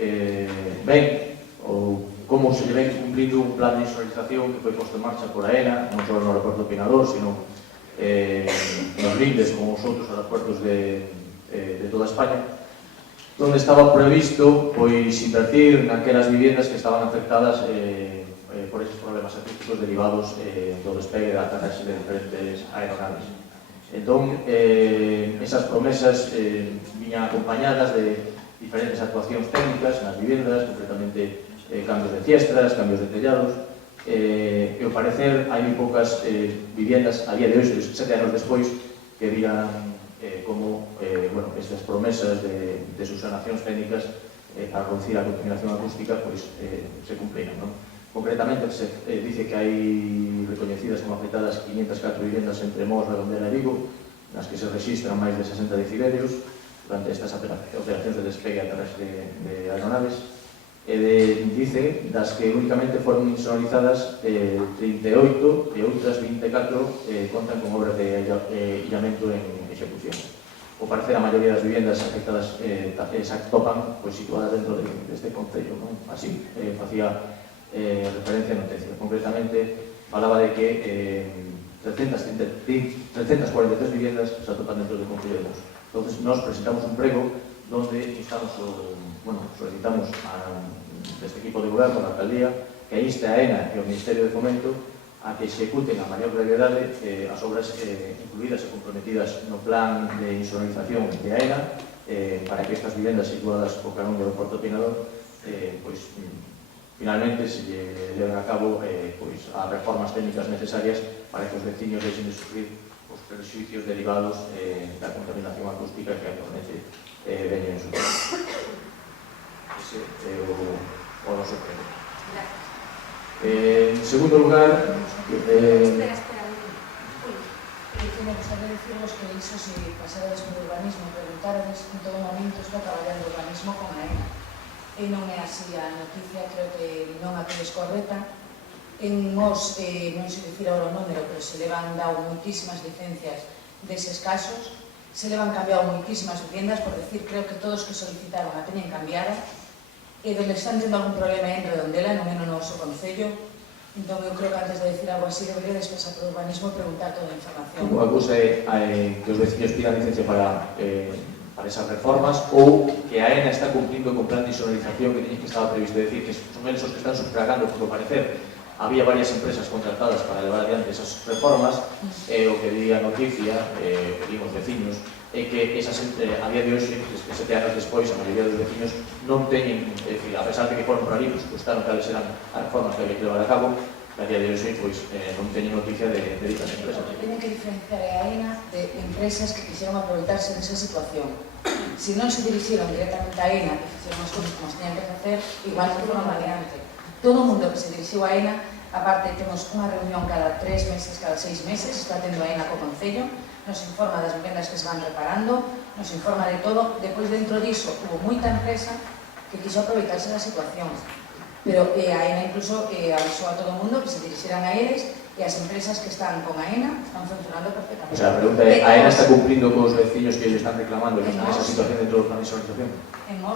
ou como se ven cumplindo un plan de insonorización que foi posto en marcha por AENA, non só no aeroporto de Peinador, sino nos lindes con os outros aeroportos de toda España, onde estaba previsto pois invertir naquelas viviendas que estaban afectadas por esos problemas acústicos derivados do despegue da aterraxe de diferentes aeronaves. Entón, esas promesas viñan acompañadas de diferentes actuacións técnicas nas viviendas, concretamente cambios de fiestras, cambios de tellados, e ao parecer hai moi poucas viviendas a día de hoxe, 7 anos despois, que digan como estas promesas de subsanacións técnicas para reducir a contaminación acústica se cumpliran. Concretamente se dice que hai recoñecidas como afectadas 504 viviendas entre Mos, Redondela e Vigo, nas que se registran máis de 60 decibelios durante estas operacións de despegue a través de aeronaves, e dice das que únicamente foron insonorizadas 38 e outras 24 contan con obras de illamento en execución. Ao parecer, a maioría das viviendas afectadas se atopan situadas dentro deste concello. Así facía referencia a noticia. Concretamente, falaba de que 343 viviendas se atopan dentro do concello de Mos. Entonces, nos presentamos un prego donde solicitamos deste equipo de goberno da alcaldía que inste a AENA e o Ministerio de Fomento a que executen a maior brevedade as obras incluídas e comprometidas no plan de insonorización de AENA para que estas vivendas situadas ao carón do aeroporto de Peinador finalmente se leven a cabo as reformas técnicas necesarias para que os veciños deixen de sufrir os perxuicios derivados da contaminación acústica que actualmente veñen en sufrir. Ese é o noso prego. En segundo lugar, me gustaría decirvos que iso se pasara despois do urbanismo, preguntarades en todo momento está traballando o urbanismo con AENA. E non é así a noticia, creo que non a tedes correcta. En Mos, non se dicir ahora o número, pero se levan dado moitísimas licencias deses casos, se le van cambiado moitísimas viviendas, por decir, creo que todos que solicitaron a teñen cambiada, e donde están tendo algún problema en Redondela, non é no noso concello. Entón, eu creo que antes de decir algo así, debería despesar por urbanismo e preguntar toda a información. Unha cousa é que os veciños pidan licencia para esas reformas, ou que a AENA está cumplindo con plan de insonorización que teñen que estaba previsto. É dicir, que son eles os que están sufragando, porque ao parecer había varias empresas contratadas para levar adiante esas reformas, e o que di a noticia, que dimos veciños, é que esas, a día de hoxe, 7 anos despois, a maioría dos veciños non teñen, é dicir, a pesar de que foron por ali, presupuestaron cales eran as reformas que había que levar a cabo, a día de hoxe non teñen noticia de dichas empresas. Teñen que diferenciar a AENA de empresas que quixeron aproveitarse desa situación. Se non se dirixeron directamente a AENA e fixeron as cousas como se teñan que facer, igual non foron adiante. Todo o mundo que se dirixiu a AENA, aparte temos unha reunión cada 3 meses, cada 6 meses, está tendo a AENA co Concello, nos informa das vivendas que se van reparando, nos informa de todo. Depois, dentro diso, hubo moita empresa que quiso aproveitarse da situación. Pero a AENA incluso avisou a todo o mundo que se dirixeran a eles, e as empresas que están con AENA están funcionando perfectamente. O sea, a pregunta é, AENA está cumplindo con os veciños que ellos están reclamando que están nesa situación dentro do plan de insonorización?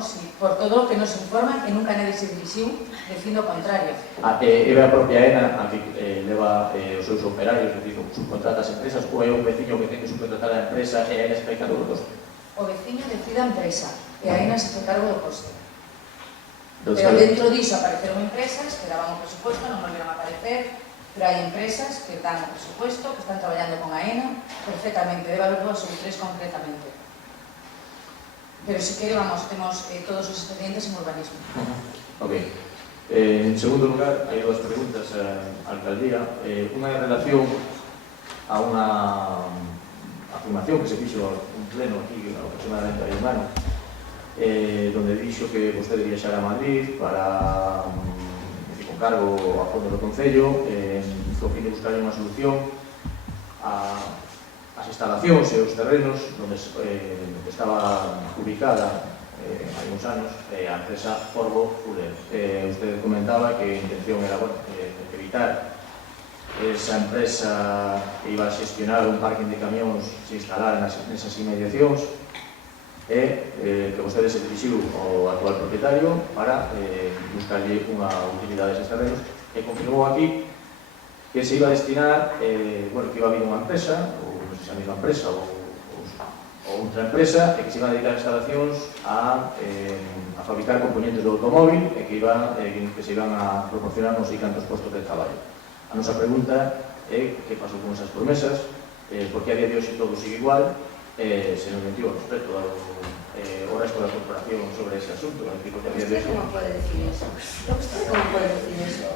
Sí, por todo o que nos informan, e nunca nadie se dirixiu dicindo o contrario. É a propia AENA a que leva os seus operarios, é dicir, subcontrata as empresas, ou é un veciño que ten que subcontratar a empresa e a AENA se fai cargo do coste? O veciño decide a empresa e a AENA se fai cargo do coste. Pero dentro diso apareceron empresas que daban o presupuesto, non volveron a aparecer, pero hai empresas que dan o presupuesto, que están traballando con AENA perfectamente, debe haber 2 ou 3 concretamente. Pero si quere, vamos, temos todos os expedientes en urbanismo. Ok. En segundo lugar, hai 2 preguntas á alcaldía. Unha en relación a unha afirmación que se fixo un pleno aquí aproximadamente hai un ano, donde dixo que vostede viaxara a Madrid para con cargo a fondo do Concello, co fin de buscar unha solución as instalacións e os terrenos onde estaba ubicada hai uns anos a empresa Forbo Fuller. Usted comentaba que a intención era evitar esa empresa que iba a xestionar un parking de camións se instalara nesas inmediacións, que vostede se dirixiu ao actual propietario para buscarlle unha utilidade a esos terrenos, e confirmou aquí que se iba a destinar, bueno, que iba a haber unha empresa, ou non sei se a mesma empresa ou outra empresa, e que se iban a dedicar instalacións a fabricar componentes do automóvil e que se iban a proporcionar non sei cantos postos de traballo. A nosa pregunta é que pasou con esas promesas, porque a día de hoxe todo sigue igual, se nos mentiu ao respecto o resto da corporación sobre ese asunto. ¿Usted cómo puede decir eso? ¿Usted cómo puede decir eso?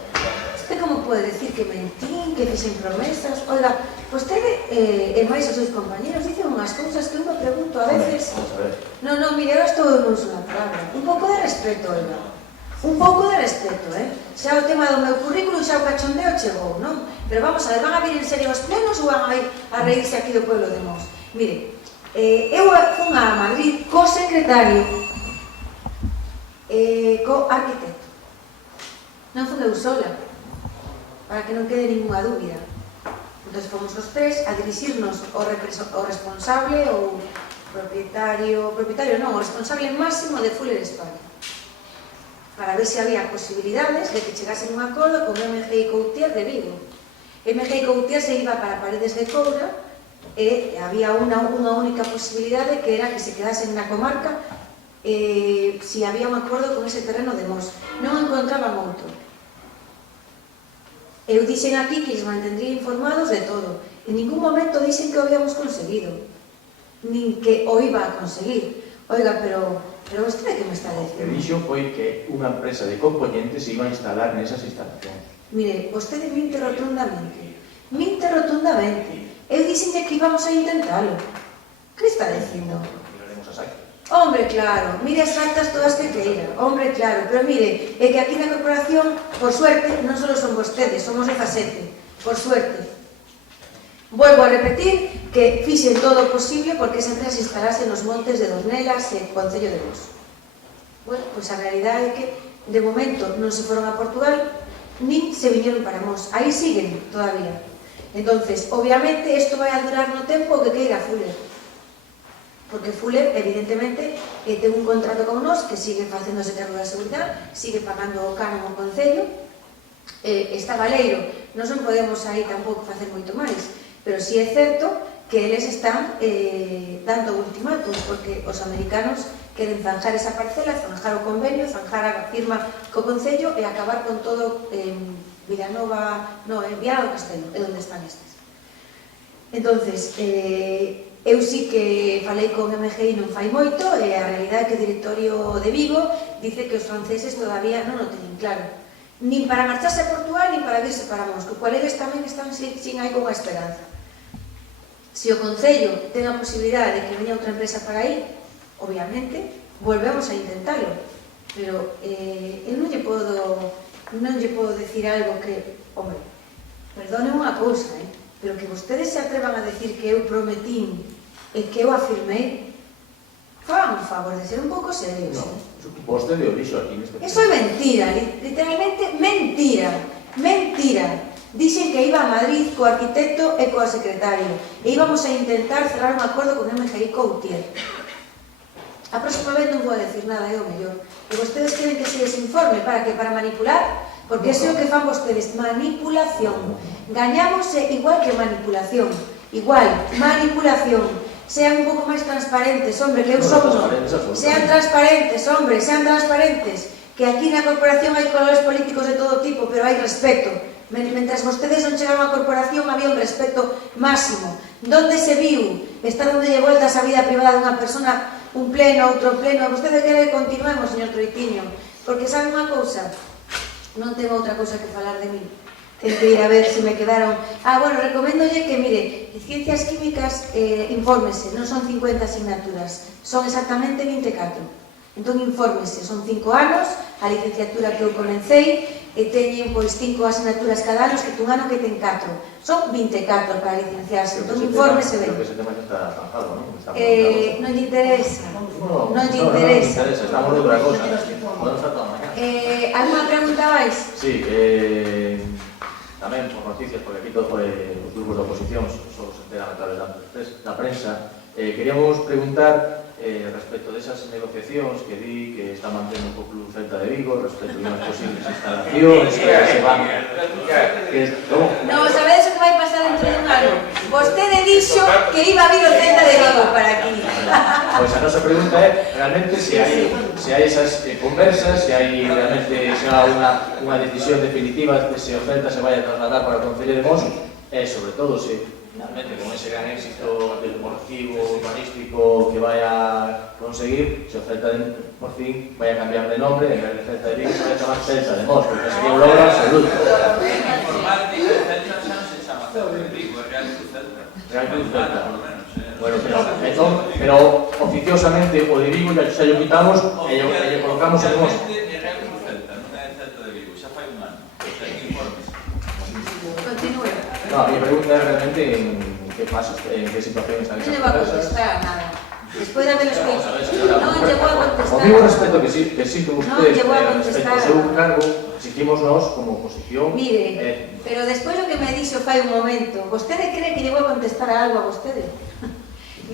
¿Usted cómo puede decir que mentín, que fixen promesas? Oiga, usted e máis os seus compañeros dicen unhas cousas que eu me pregunto a veces... Non, mire, eu estou en unha palabra. Un pouco de respeto, oiga. Un pouco de respeto, Xa o tema do meu currículo xa o cachondeo chegou, non? Pero vamos a ver, van a vir en serio os plenos ou van a ir a reírse aquí do pueblo de Mos? Mire, eu fun a Madrid co secretario co arquitecto. Non fun eu sola, para que non quede ninguna dúbida. Entón fomos os 3 a dirixirnos ao responsable ou propietario non, o responsable máximo de Fuller España, para ver se había posibilidades de que chegasen un acordo con MG Coutier de Vigo. MG Coutier se iba para Paredes de Coura e había unha única posibilidade, que era que se quedasen na comarca se había un acordo con ese terreno de Mos. Non encontraban outro. Eu dixen aquí que les mantendría informados de todo. En ningún momento dixen que o habíamos conseguido, nin que o iba a conseguir. Oiga, pero vostede que me está dicindo? O que dixo foi que unha empresa de componentes se iba a instalar nesas instalacións. Mire, vostede minte rotundamente. Minte rotundamente. Eu dixenlle que íbamos a intentalo. Que está dicindo? Miraremos as actas. Hombre, claro, mire as actas todas que queira. Hombre, claro, pero mire, é que aquí na corporación, por suerte, non só son vostedes, somos 17. Por suerte. Volvo a repetir que fixen todo o posible porque esa empresa se instalase nos montes de Dornelas e Concello de Mos. Bueno, pois a realidade é que, de momento, non se foron a Portugal, nin se viñeron para Mos. Aí siguen todavía. Entonces, obviamente, isto vai a durar no tempo que queira Fuller. porque Fuller, evidentemente, ten un contrato con nós que sigue facéndose cargo da seguridade, sigue pagando o canon ao Concello, está valeiro, nós non podemos aí tampouco facer moito máis, pero si é certo que eles están dando ultimátum, porque os americanos queren zanjar esa parcela, zanjar o convenio, zanjar a firma co Concello e acabar con todo Vilanova, Viana do Castelo, é onde están estes. Entonces, eu sí que falei con MGI non fai moito, e a realidade é que o directorio de Vigo dice que os franceses todavía non o teñen claro, nin para marcharse a Portugal, nin para virse para Moscou, cual eles tamén están sin hai unha esperanza. Se o Concello ten a posibilidade de que veña outra empresa para aí, obviamente, volvemos a intentalo, pero eu non lle podo decir algo que, hombre, perdone unha cousa, pero que vostedes se atrevan a decir que eu prometín e que eu afirmei, fan un favor de ser un pouco serios. No, vostede o dixo aquí neste... Eso é mentira, literalmente mentira, mentira. Dixen que iba a Madrid co arquitecto e coa secretaria e íbamos a intentar cerrar un acordo con MGI Coutier. A próxima vez non vou a decir nada, é o mellor. E vostedes queren que se desinforme para que? Para manipular? Porque eso é o que fan vostedes, manipulación. Gañamos igual que manipulación. Igual, manipulación. Sean un pouco máis transparentes, hombre, que eu son non. Sean transparentes, hombre, sean transparentes. Que aquí na corporación hai colores políticos de todo tipo, pero hai respeto. Mentras vostedes non chegaron á corporación, había un respeto máximo. Donde se viu? Está donde lle voltas a vida privada dunha persona, un pleno, outro pleno. Vostede quere que continuemos, señor Troitiño? Porque sabe unha cousa? Non tengo outra cousa que falar de mí. Tengo que ir a ver se me quedaron... bueno, recoméndolle que, mire, Ciencias Químicas, infórmese, non son 50 asignaturas, son exactamente 24. Entón, infórmese, son 5 anos, a licenciatura que eu comencei, e teñen, pois, 5 asignaturas cada ano, que un ano que ten 4. Son 24 para licenciarse, entón, infórmese ben. Creo que ese tema está zanjado, non? Non lle interesa. Non lle interesa. Estamos de outra cosa. Podemos estar toda mañana. Alguna pregunta máis? Sí, tamén por noticias, porque aquí todos os grupos de oposición só se enteran a través da prensa. Queríamos preguntar respecto desas negociacións que di que está mantendo o Club Celta de Vigo respecto de unhas posibles instalacións que se van... Non, sabedes o que vai pasar dentro de un ano? Vostede dixo que iba a vir o Celta de Vigo para aquí. Pois a nosa pregunta é realmente se hai esas conversas, se hai realmente unha decisión definitiva de se o Celta se vai a trasladar para o Concello de Mos, e sobre todo se realmente con ese gran éxito deportivo, urbanístico que vai a conseguir, se o Celta por fin vai a cambiar de nombre, en vez de Celta de Vigo se vai a chamar Celta de Mos, porque sería un logro absoluto. Informalmente o Celta xa non se chama Celta de Vigo, é Real Cruz Celta. Real Cruz Celta. Bueno, pero oficiosamente o de Vigo xa lo quitamos e lle colocamos en Mos. É Real Cruz Celta, non é Celta de Vigo, xa fai un ano. O sea, que informes. Continúe. No, a mi pregunta é realmente en qué pasa, en qué situación están esas Non lle vou a conversas. contestar a nada. Despois de haber escrito, non lle vou a contestar. O mismo respeto que exige Non usted lle vou a respecto contestar. ao seu cargo, exigimos nós como oposición. Mire, pero despois o que me dixo fai un momento, vostede cree que lle vou a contestar a algo a vostede?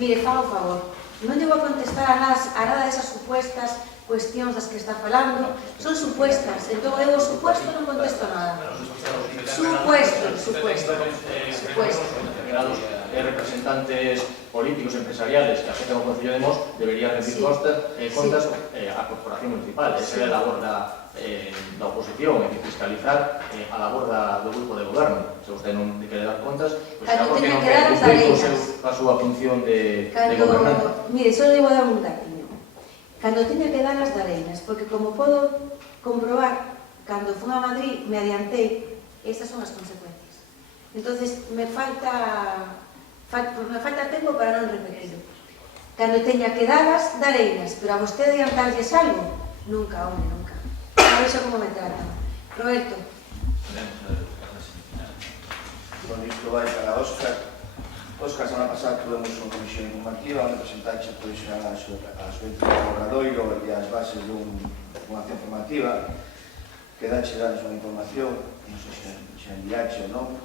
Mire, fa o favor, non lle vou a contestar a nada desas supuestas cuestións das que está falando, son supuestas, entón eu o supuesto non contesto nada. Supuesto. Representantes políticos, empresariales que afectan ao Concello de Mos deberían rendir contas á Corporación Municipal. Esa é a labor da oposición, de fiscalizar a labor do grupo de goberno. Se usted non quere dar contas, pois é porque non quere cumplir a súa función de gobernante. Mire, só le vou dar un datiño. Cando teña que dar as dareinas, porque como podo comprobar, cando fun a Madrid me adiantei, estas son as consecuencias. Entonces, me falta tempo para non repetirlo. Cando teña que dar as dareinas, pero a vostede adiantarlles algo, nunca, home, nunca. A ver como me tratan. Roberto. Bueno, isto vai para Óscar. Óscar, semana pasada tuvemos unha comisión informativa onde presentaxe a suerte do Obradoiro e as bases dunha acción formativa que dache unha información, non sei se enviaxe ou non.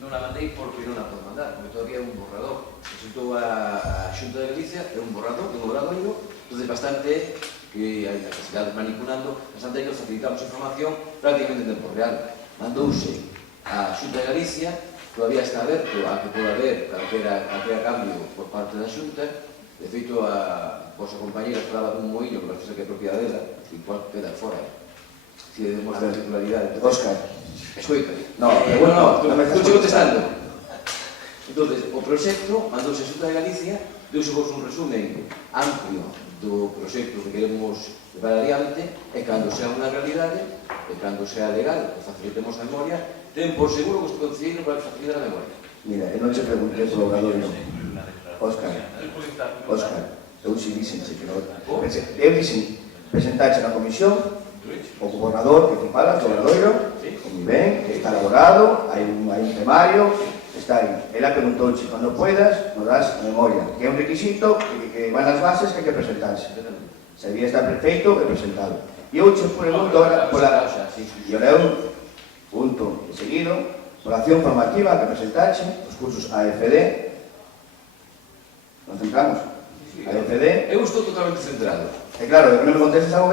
non a mandei porque non a podo mandar, porque todavía é un borrador. Presentou a Xunta de Galicia, é un borrador, un obradoiro, entonces bastante que hai necesidade manipulando, bastante que facilitamos información prácticamente en tempo real. Mandouse a Xunta de Galicia, todavía está aberto a que poda haber calquera cambio por parte da Xunta. De feito, a vosa compañera falaba dun moinho que parece que é propiedade dela, igual queda fora. Si demos a titularidade. Óscar. Escoita. No, bueno, estou contestando. Entón, o proxecto mandouse a Xunta de Galicia, deuse vos un resumen amplio do proxecto que queremos levar adiante, e cando sea unha realidade, e cando sea legal, que facilitemos a memoria, ten por seguro que este concelleiro para facilitar a memoria. Mira, eu non che preguntei polo obradoiro. Óscar, eu si dixen que non. Eu dixen, presentarse na comisión, o gobernador que fala do obradoiro, moi ben, que está elaborado, hai un temario, está aí. Ela preguntouche, cando puedas, nos das a memoria, que é un requisito, que van as bases que hai que presentarse. Se debía estar perfecto, que presentado. E eu che pregunto ahora, e ahora é un punto de seguido, por acción formativa que presentache, os cursos AFD, nos centramos, AFD. Eu estou totalmente centrado. E claro, non me contestes algo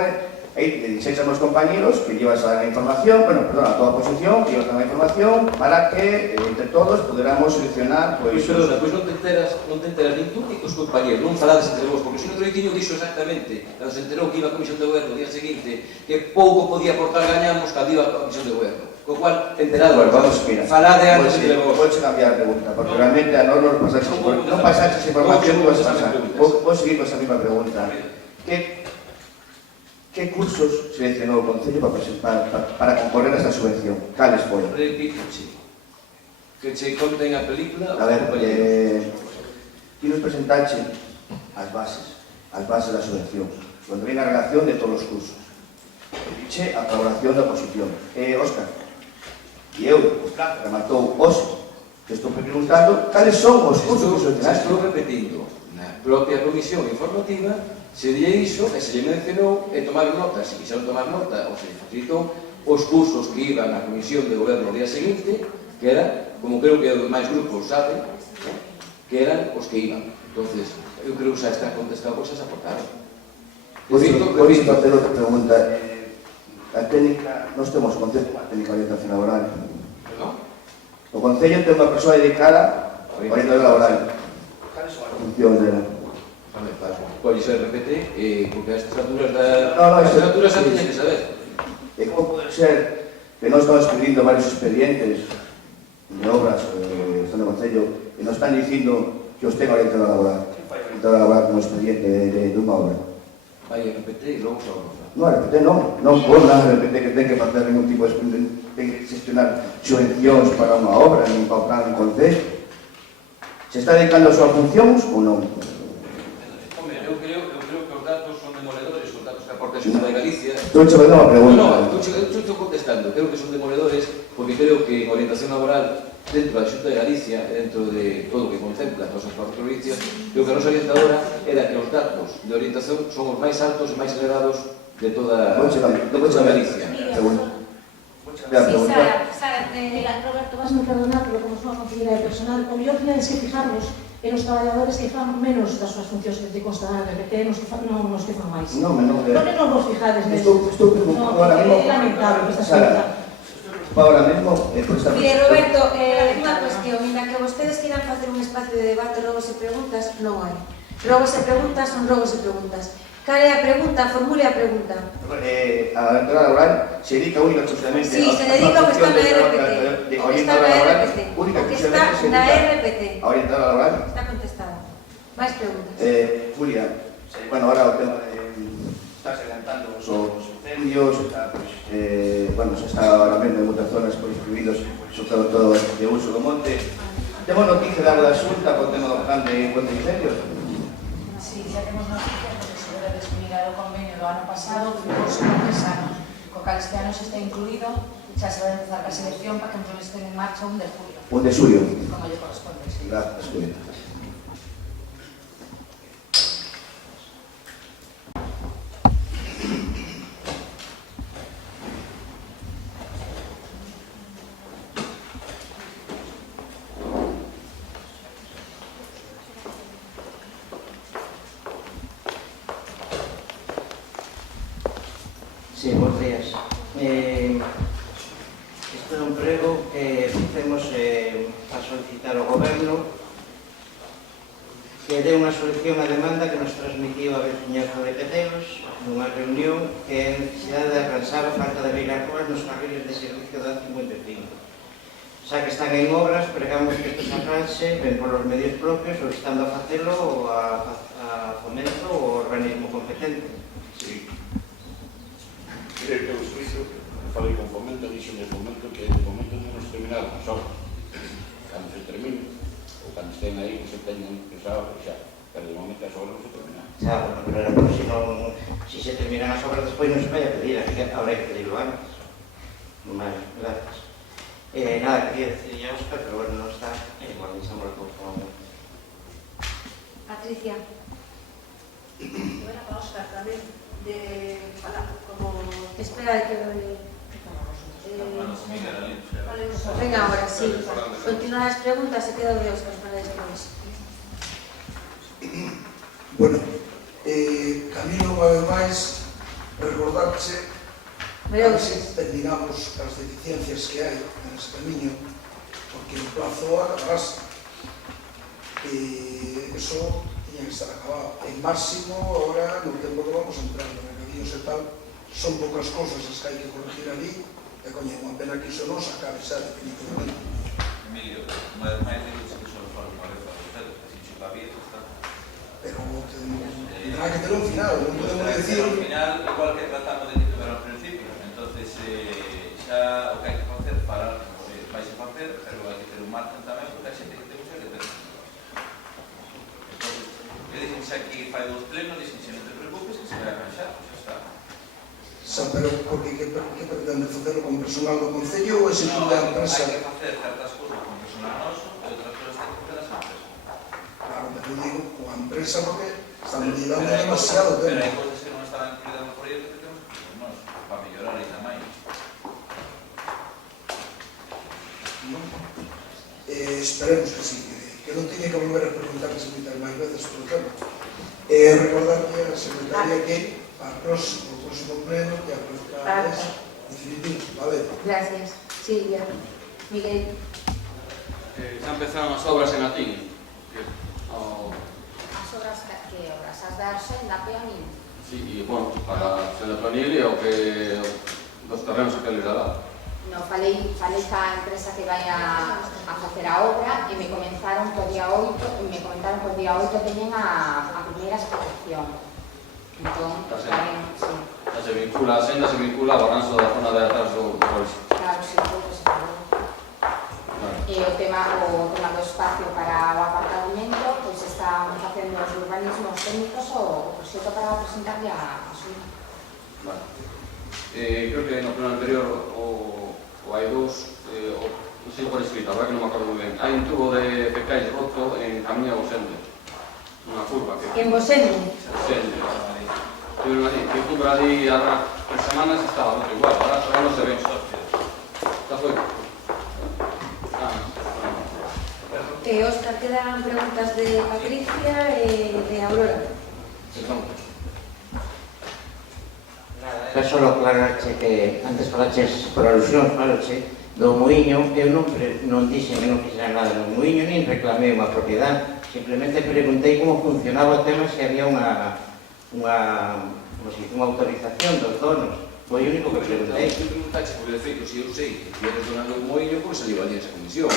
que dixeis a meus compañeros que llevas a información, bueno, perdón, a toda a posición, que llevas a información para que entre todos poderamos seleccionar, pois... Perdona, pois non te enteras nin tú ni cos compañeros, non falades entre vos, porque se non Troitiño dixo exactamente, cando se enterou que iba a Comisión de Goberno o día seguinte, que pouco podía aportar gañamos cando iba a Comisión de Goberno. Co cual, enterado, bueno, vamos, mira, falade antes entre vos. Podes cambiar a pregunta, porque realmente a non pasaches información que vas a pasar. Vou seguir con esa misma pregunta. Que cursos seleccionou o Concello para concorrer a esta subvención? Cales foi? Repítese. Que che conten a película... A ver, ti nos presentache as bases da subvención, onde ven a relación de todos os cursos. Dixe a colaboración da oposición. Óscar, e eu, o plazo rematou hoxe, que estou preguntando cales son os cursos que seleccionaste. Estou repetindo, na propia comisión informativa, se lle iso, e se lle mencionou, e tomar nota, se quixeron tomar nota, ou se facilitou, os cursos que iban á Comisión de Goberno o día seguinte, que era, como creo que os máis grupos saben, que eran os que iban. Entonces, eu creo que xa está contestado, pois xa se aportaron. Por isto, te outra pregunta. A técnica, nós temos o concepto de técnica de orientación laboral. O Concello ten unha persoa dedicada a orientación laboral. Cales son as funcións dela? Pode ser RPT, porque a estas alturas da... No, estas alturas xa tiña que saber. E como pode ser que nós estamos escribindo varios expedientes de obras que están no Concello e nos están dicindo que os ten orientador laboral? Orientador laboral como expediente de unha obra. Vai RPT e logo xa vamos. No, RPT non por nada RPT que ten que facer ningún tipo de expediente, ten que gestionar subvencións para unha obra, nin para o plan do Concello. Se está dedicando a súas funcións ou non? Eu creo que os datos son demoledores, os datos que aporta a Xunta de Galicia. Estou che facendo unha pregunta. Non, estou contestando. Creo que son demoledores porque creo que en orientación laboral dentro da Xunta de Galicia, dentro de todo o que contempla todas as 4 provincias, creo que a nosa orientadora era que os datos de orientación son os máis altos e máis elevados de toda Galicia. Mira, Roberto, vas me perdonar, pero como son a conselleira de personal, o mellor que tedes que fijarnos en os traballadores que fan menos das súas funcións que te constan na RPT, nos que fan máis. Non, Por que non vos fijades neso? Estou preocupado ahora mismo. É lamentable que estás preguntando. Ahora mismo, por esta... Mire, Roberto, unha cuestión, mira, que vostedes quieran facer un espacio de debate, rogos e preguntas, non hai. Rogos e preguntas son rogos e preguntas. Cal é a pregunta? Formule a pregunta. A entrada laboral se dedica única exclusivamente Sí, se dedica ao que está na RPT. O que está na RPT. Única O que está na RPT. A orientada laboral. Está contestada. Máis preguntas. Julia, bueno, ahora o tema de... Estás adelantando os incendios, está, pues, bueno, se está ahora mesmo en moitas zonas por excluídos, sobre todo de uso do monte. Temos noticia de algo da Xunta con o tema do plan de contra incendios? Sí, xa temos noticia porque se debe desmirar o convenio do ano pasado, fuimos 3 anos, co cal este ano se está incluído, xa se vai empezar a selección para que entón estén en marcha 1 de julio. 1 de julio. Como lle corresponde, sí. Gracias, Julia. Sí, bons días. Isto é un prego que facemos para solicitar ao Goberno que dé unha solución á demanda que nos transmitiu a veciñanza de Petelos nunha reunión que é a necesidade de arranxar a falta de beirarrúas nos carriles de servicio da 55. Xa que están en obras, pregamos que isto se arranxe ben polos medios propios ou estando a facelo ou a fomento ou organismo competente. Sí. Creo que o suizo, falei con fomento, dixo de fomento que de momento non nos terminaron as obras. Cando se termine, ou cando estén aí, que se teñan que usar, xa. Pero de momento as obras non se terminaron. Xa, bueno, pero era por si non, si se terminan as obras despois non se vai a pedir, así que habrá que pedirlo antes. Vale, gracias. Nada, quería decir ya Óscar, pero bueno, non está, igual deixamos por favor. Patricia. Eu era para Óscar tamén, de falar como... Espera, que venga, ahora sí. Continúa las preguntas, se queda de Óscar para después. Bueno, Camilo, unha vez máis, recordarche que terminamos as deficiencias que hai nese camiño, porque o plazo acabarase. Eso tiña que estar acabado. En máximo, ahora, no tempo que vamos entrando, regadíos e tal, son poucas cousas as que hai que corregir ali, e coñe, unha pena que iso non se acabe xa definitivamente. Emilio, unha vez máis digo que só falo unha vez ao certo, que se chupa bien, está. Pero tendrá que ter un final, non podemos decir... Ao final, igual que tratamos de titular ao principio, entonces xa o que hai que facer, parar, vais a facer, pero hai que ter un margen tamén, porque a xente que temos que ter. Eu dixen xa que fai dos plenos, dixen xa non te preocupes, que se vai arranxar, xa está. Xa, pero porque que pretende facerlo con personal do Concello ou ese tipo de empresa? Hai que facer certas cousas con personal noso e outras cousas hai que facer as empresas. Claro, pero digo, coa empresa porque estamos llevando demasiado tempo. Pero hai cousas que non estaban incluídas no proxecto que temos que facer nós, para mellorar ainda máis. Esperemos que sí, que non teña que volver a preguntar que se meter máis veces por tema. Recordarle a secretaria que para o próximo pleno que aprovecha es definitivo, vale? Gracias. Silvia. Miguel. Xa empezaron as obras en Atín. As obras que obras? As da Senda Peonil? Sí, e, bueno, para Senda Peonil e o que dos terrenos que les dará. No, falei ca empresa que vai a facer a obra e me comentaron que o día 8 teñen a primeira explotación. Entón, tamén, sí. Xa se vincula, a senda se vincula ao arranxo da zona de atrás do Rolxe. Claro, sí, pouco se falou. E o tema do espacio para o apartamento, pois están facendo os urbanismos técnicos o proxecto para presentarlle a Xunta. Vale. Creo que no pleno anterior o hai dous, non sei por escrito, agora que non me acordo moi ben. Hai un tubo de pecais roto en camiño a Bosende, unha curva que... En Bosende? Bosende. Tiveron ali, que cubra ali ahora 3 semanas estaba outro igual, ahora non se ve. Está foi. Óscar, quedan preguntas de Patricia e de Aurora. Perdón. Era só aclararche que antes falaches por alusión, falache do muiño, eu non dixen que non quixera nada no muiño, nin reclamei unha propiedade, simplemente preguntei como funcionaba o tema, se había unha autorización dos donos. Foi o único que preguntei. Tú preguntaxe por defeito, se eu sei que eres donando un moinho, pois saliu ali esa comisión.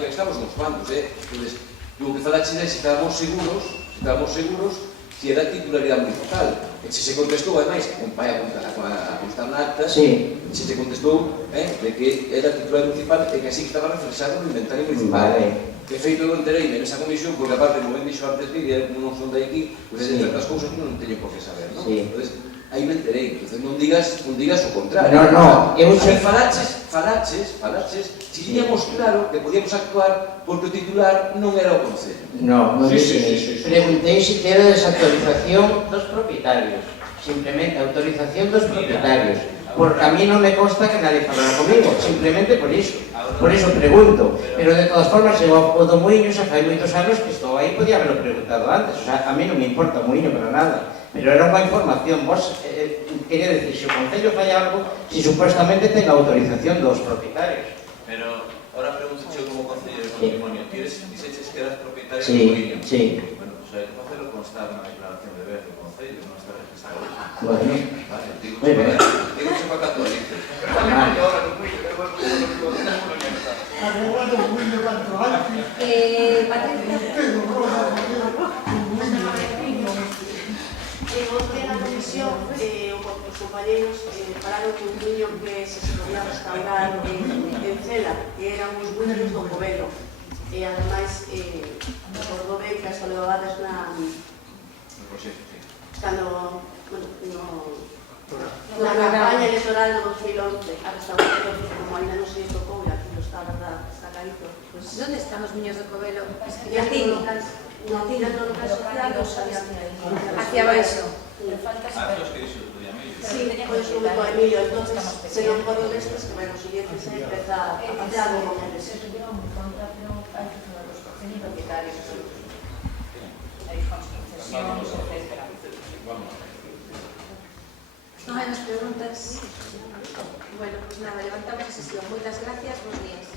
Estamos nos bandos, Entonces, o que falaxe é se estábamos seguros se era titularidade municipal. E se contestou, ademais, vai a constar na acta, se contestou de que era titularidade municipal e que así estaba reflexado no inventario municipal. De feito, eu entereime nesa comisión, porque aparte, como ben dixo antes Lidia, como non son de aquí, pois hai certas cousas que non teño por que saber, non? Entonces, aí me enterei, entonces non digas o contrario. Aí falaches, si tiñamos claro que podíamos actuar porque o titular non era o Concello. Non dixen iso. Preguntei se era desautorización dos propietarios. Simplemente autorización dos propietarios. Porque a mí non me consta que nadie falara comigo, simplemente por iso. Por iso pregunto. Pero de todas formas, o do muiño xa fai moitos anos que estou aí, podía haberlo preguntado antes. O sea, a mí non me importa o muiño para nada. Pero era unha información, vos quería decir, se o Concello fai algo, si supuestamente ten a autorización dos propietarios. Pero, ahora pregunto yo como Concello de Patrimonio, dixeches que eras propietario do Sí, Mourinho? sí. Bueno, pues hai que facelo constar na declaración de ver do Concello, non está registrado. Bueno, vale, digo moi ben. para que actualices. Outro día na comisión, os compañeros falaron que un niño que se podía restaurar en Cela, que eran os buineros do Covelo. E, ademais, recordou ben que hasta levabades na campaña electoral do 2011, a restauración, como ainda non se tocou, e aquí está, verdad, está carito. ¿Dónde están los niños de Covelo? Dentro do local social, Hacia abaixo. Os que dixo outro día, Emilio. Sí, pois o único Emilio, entonces, se non podo destes, que bueno, o siguiente se empeza a facer algo con eles. Non hai máis preguntas? Bueno, pues nada, levantamos a sesión. Moitas gracias, bons días.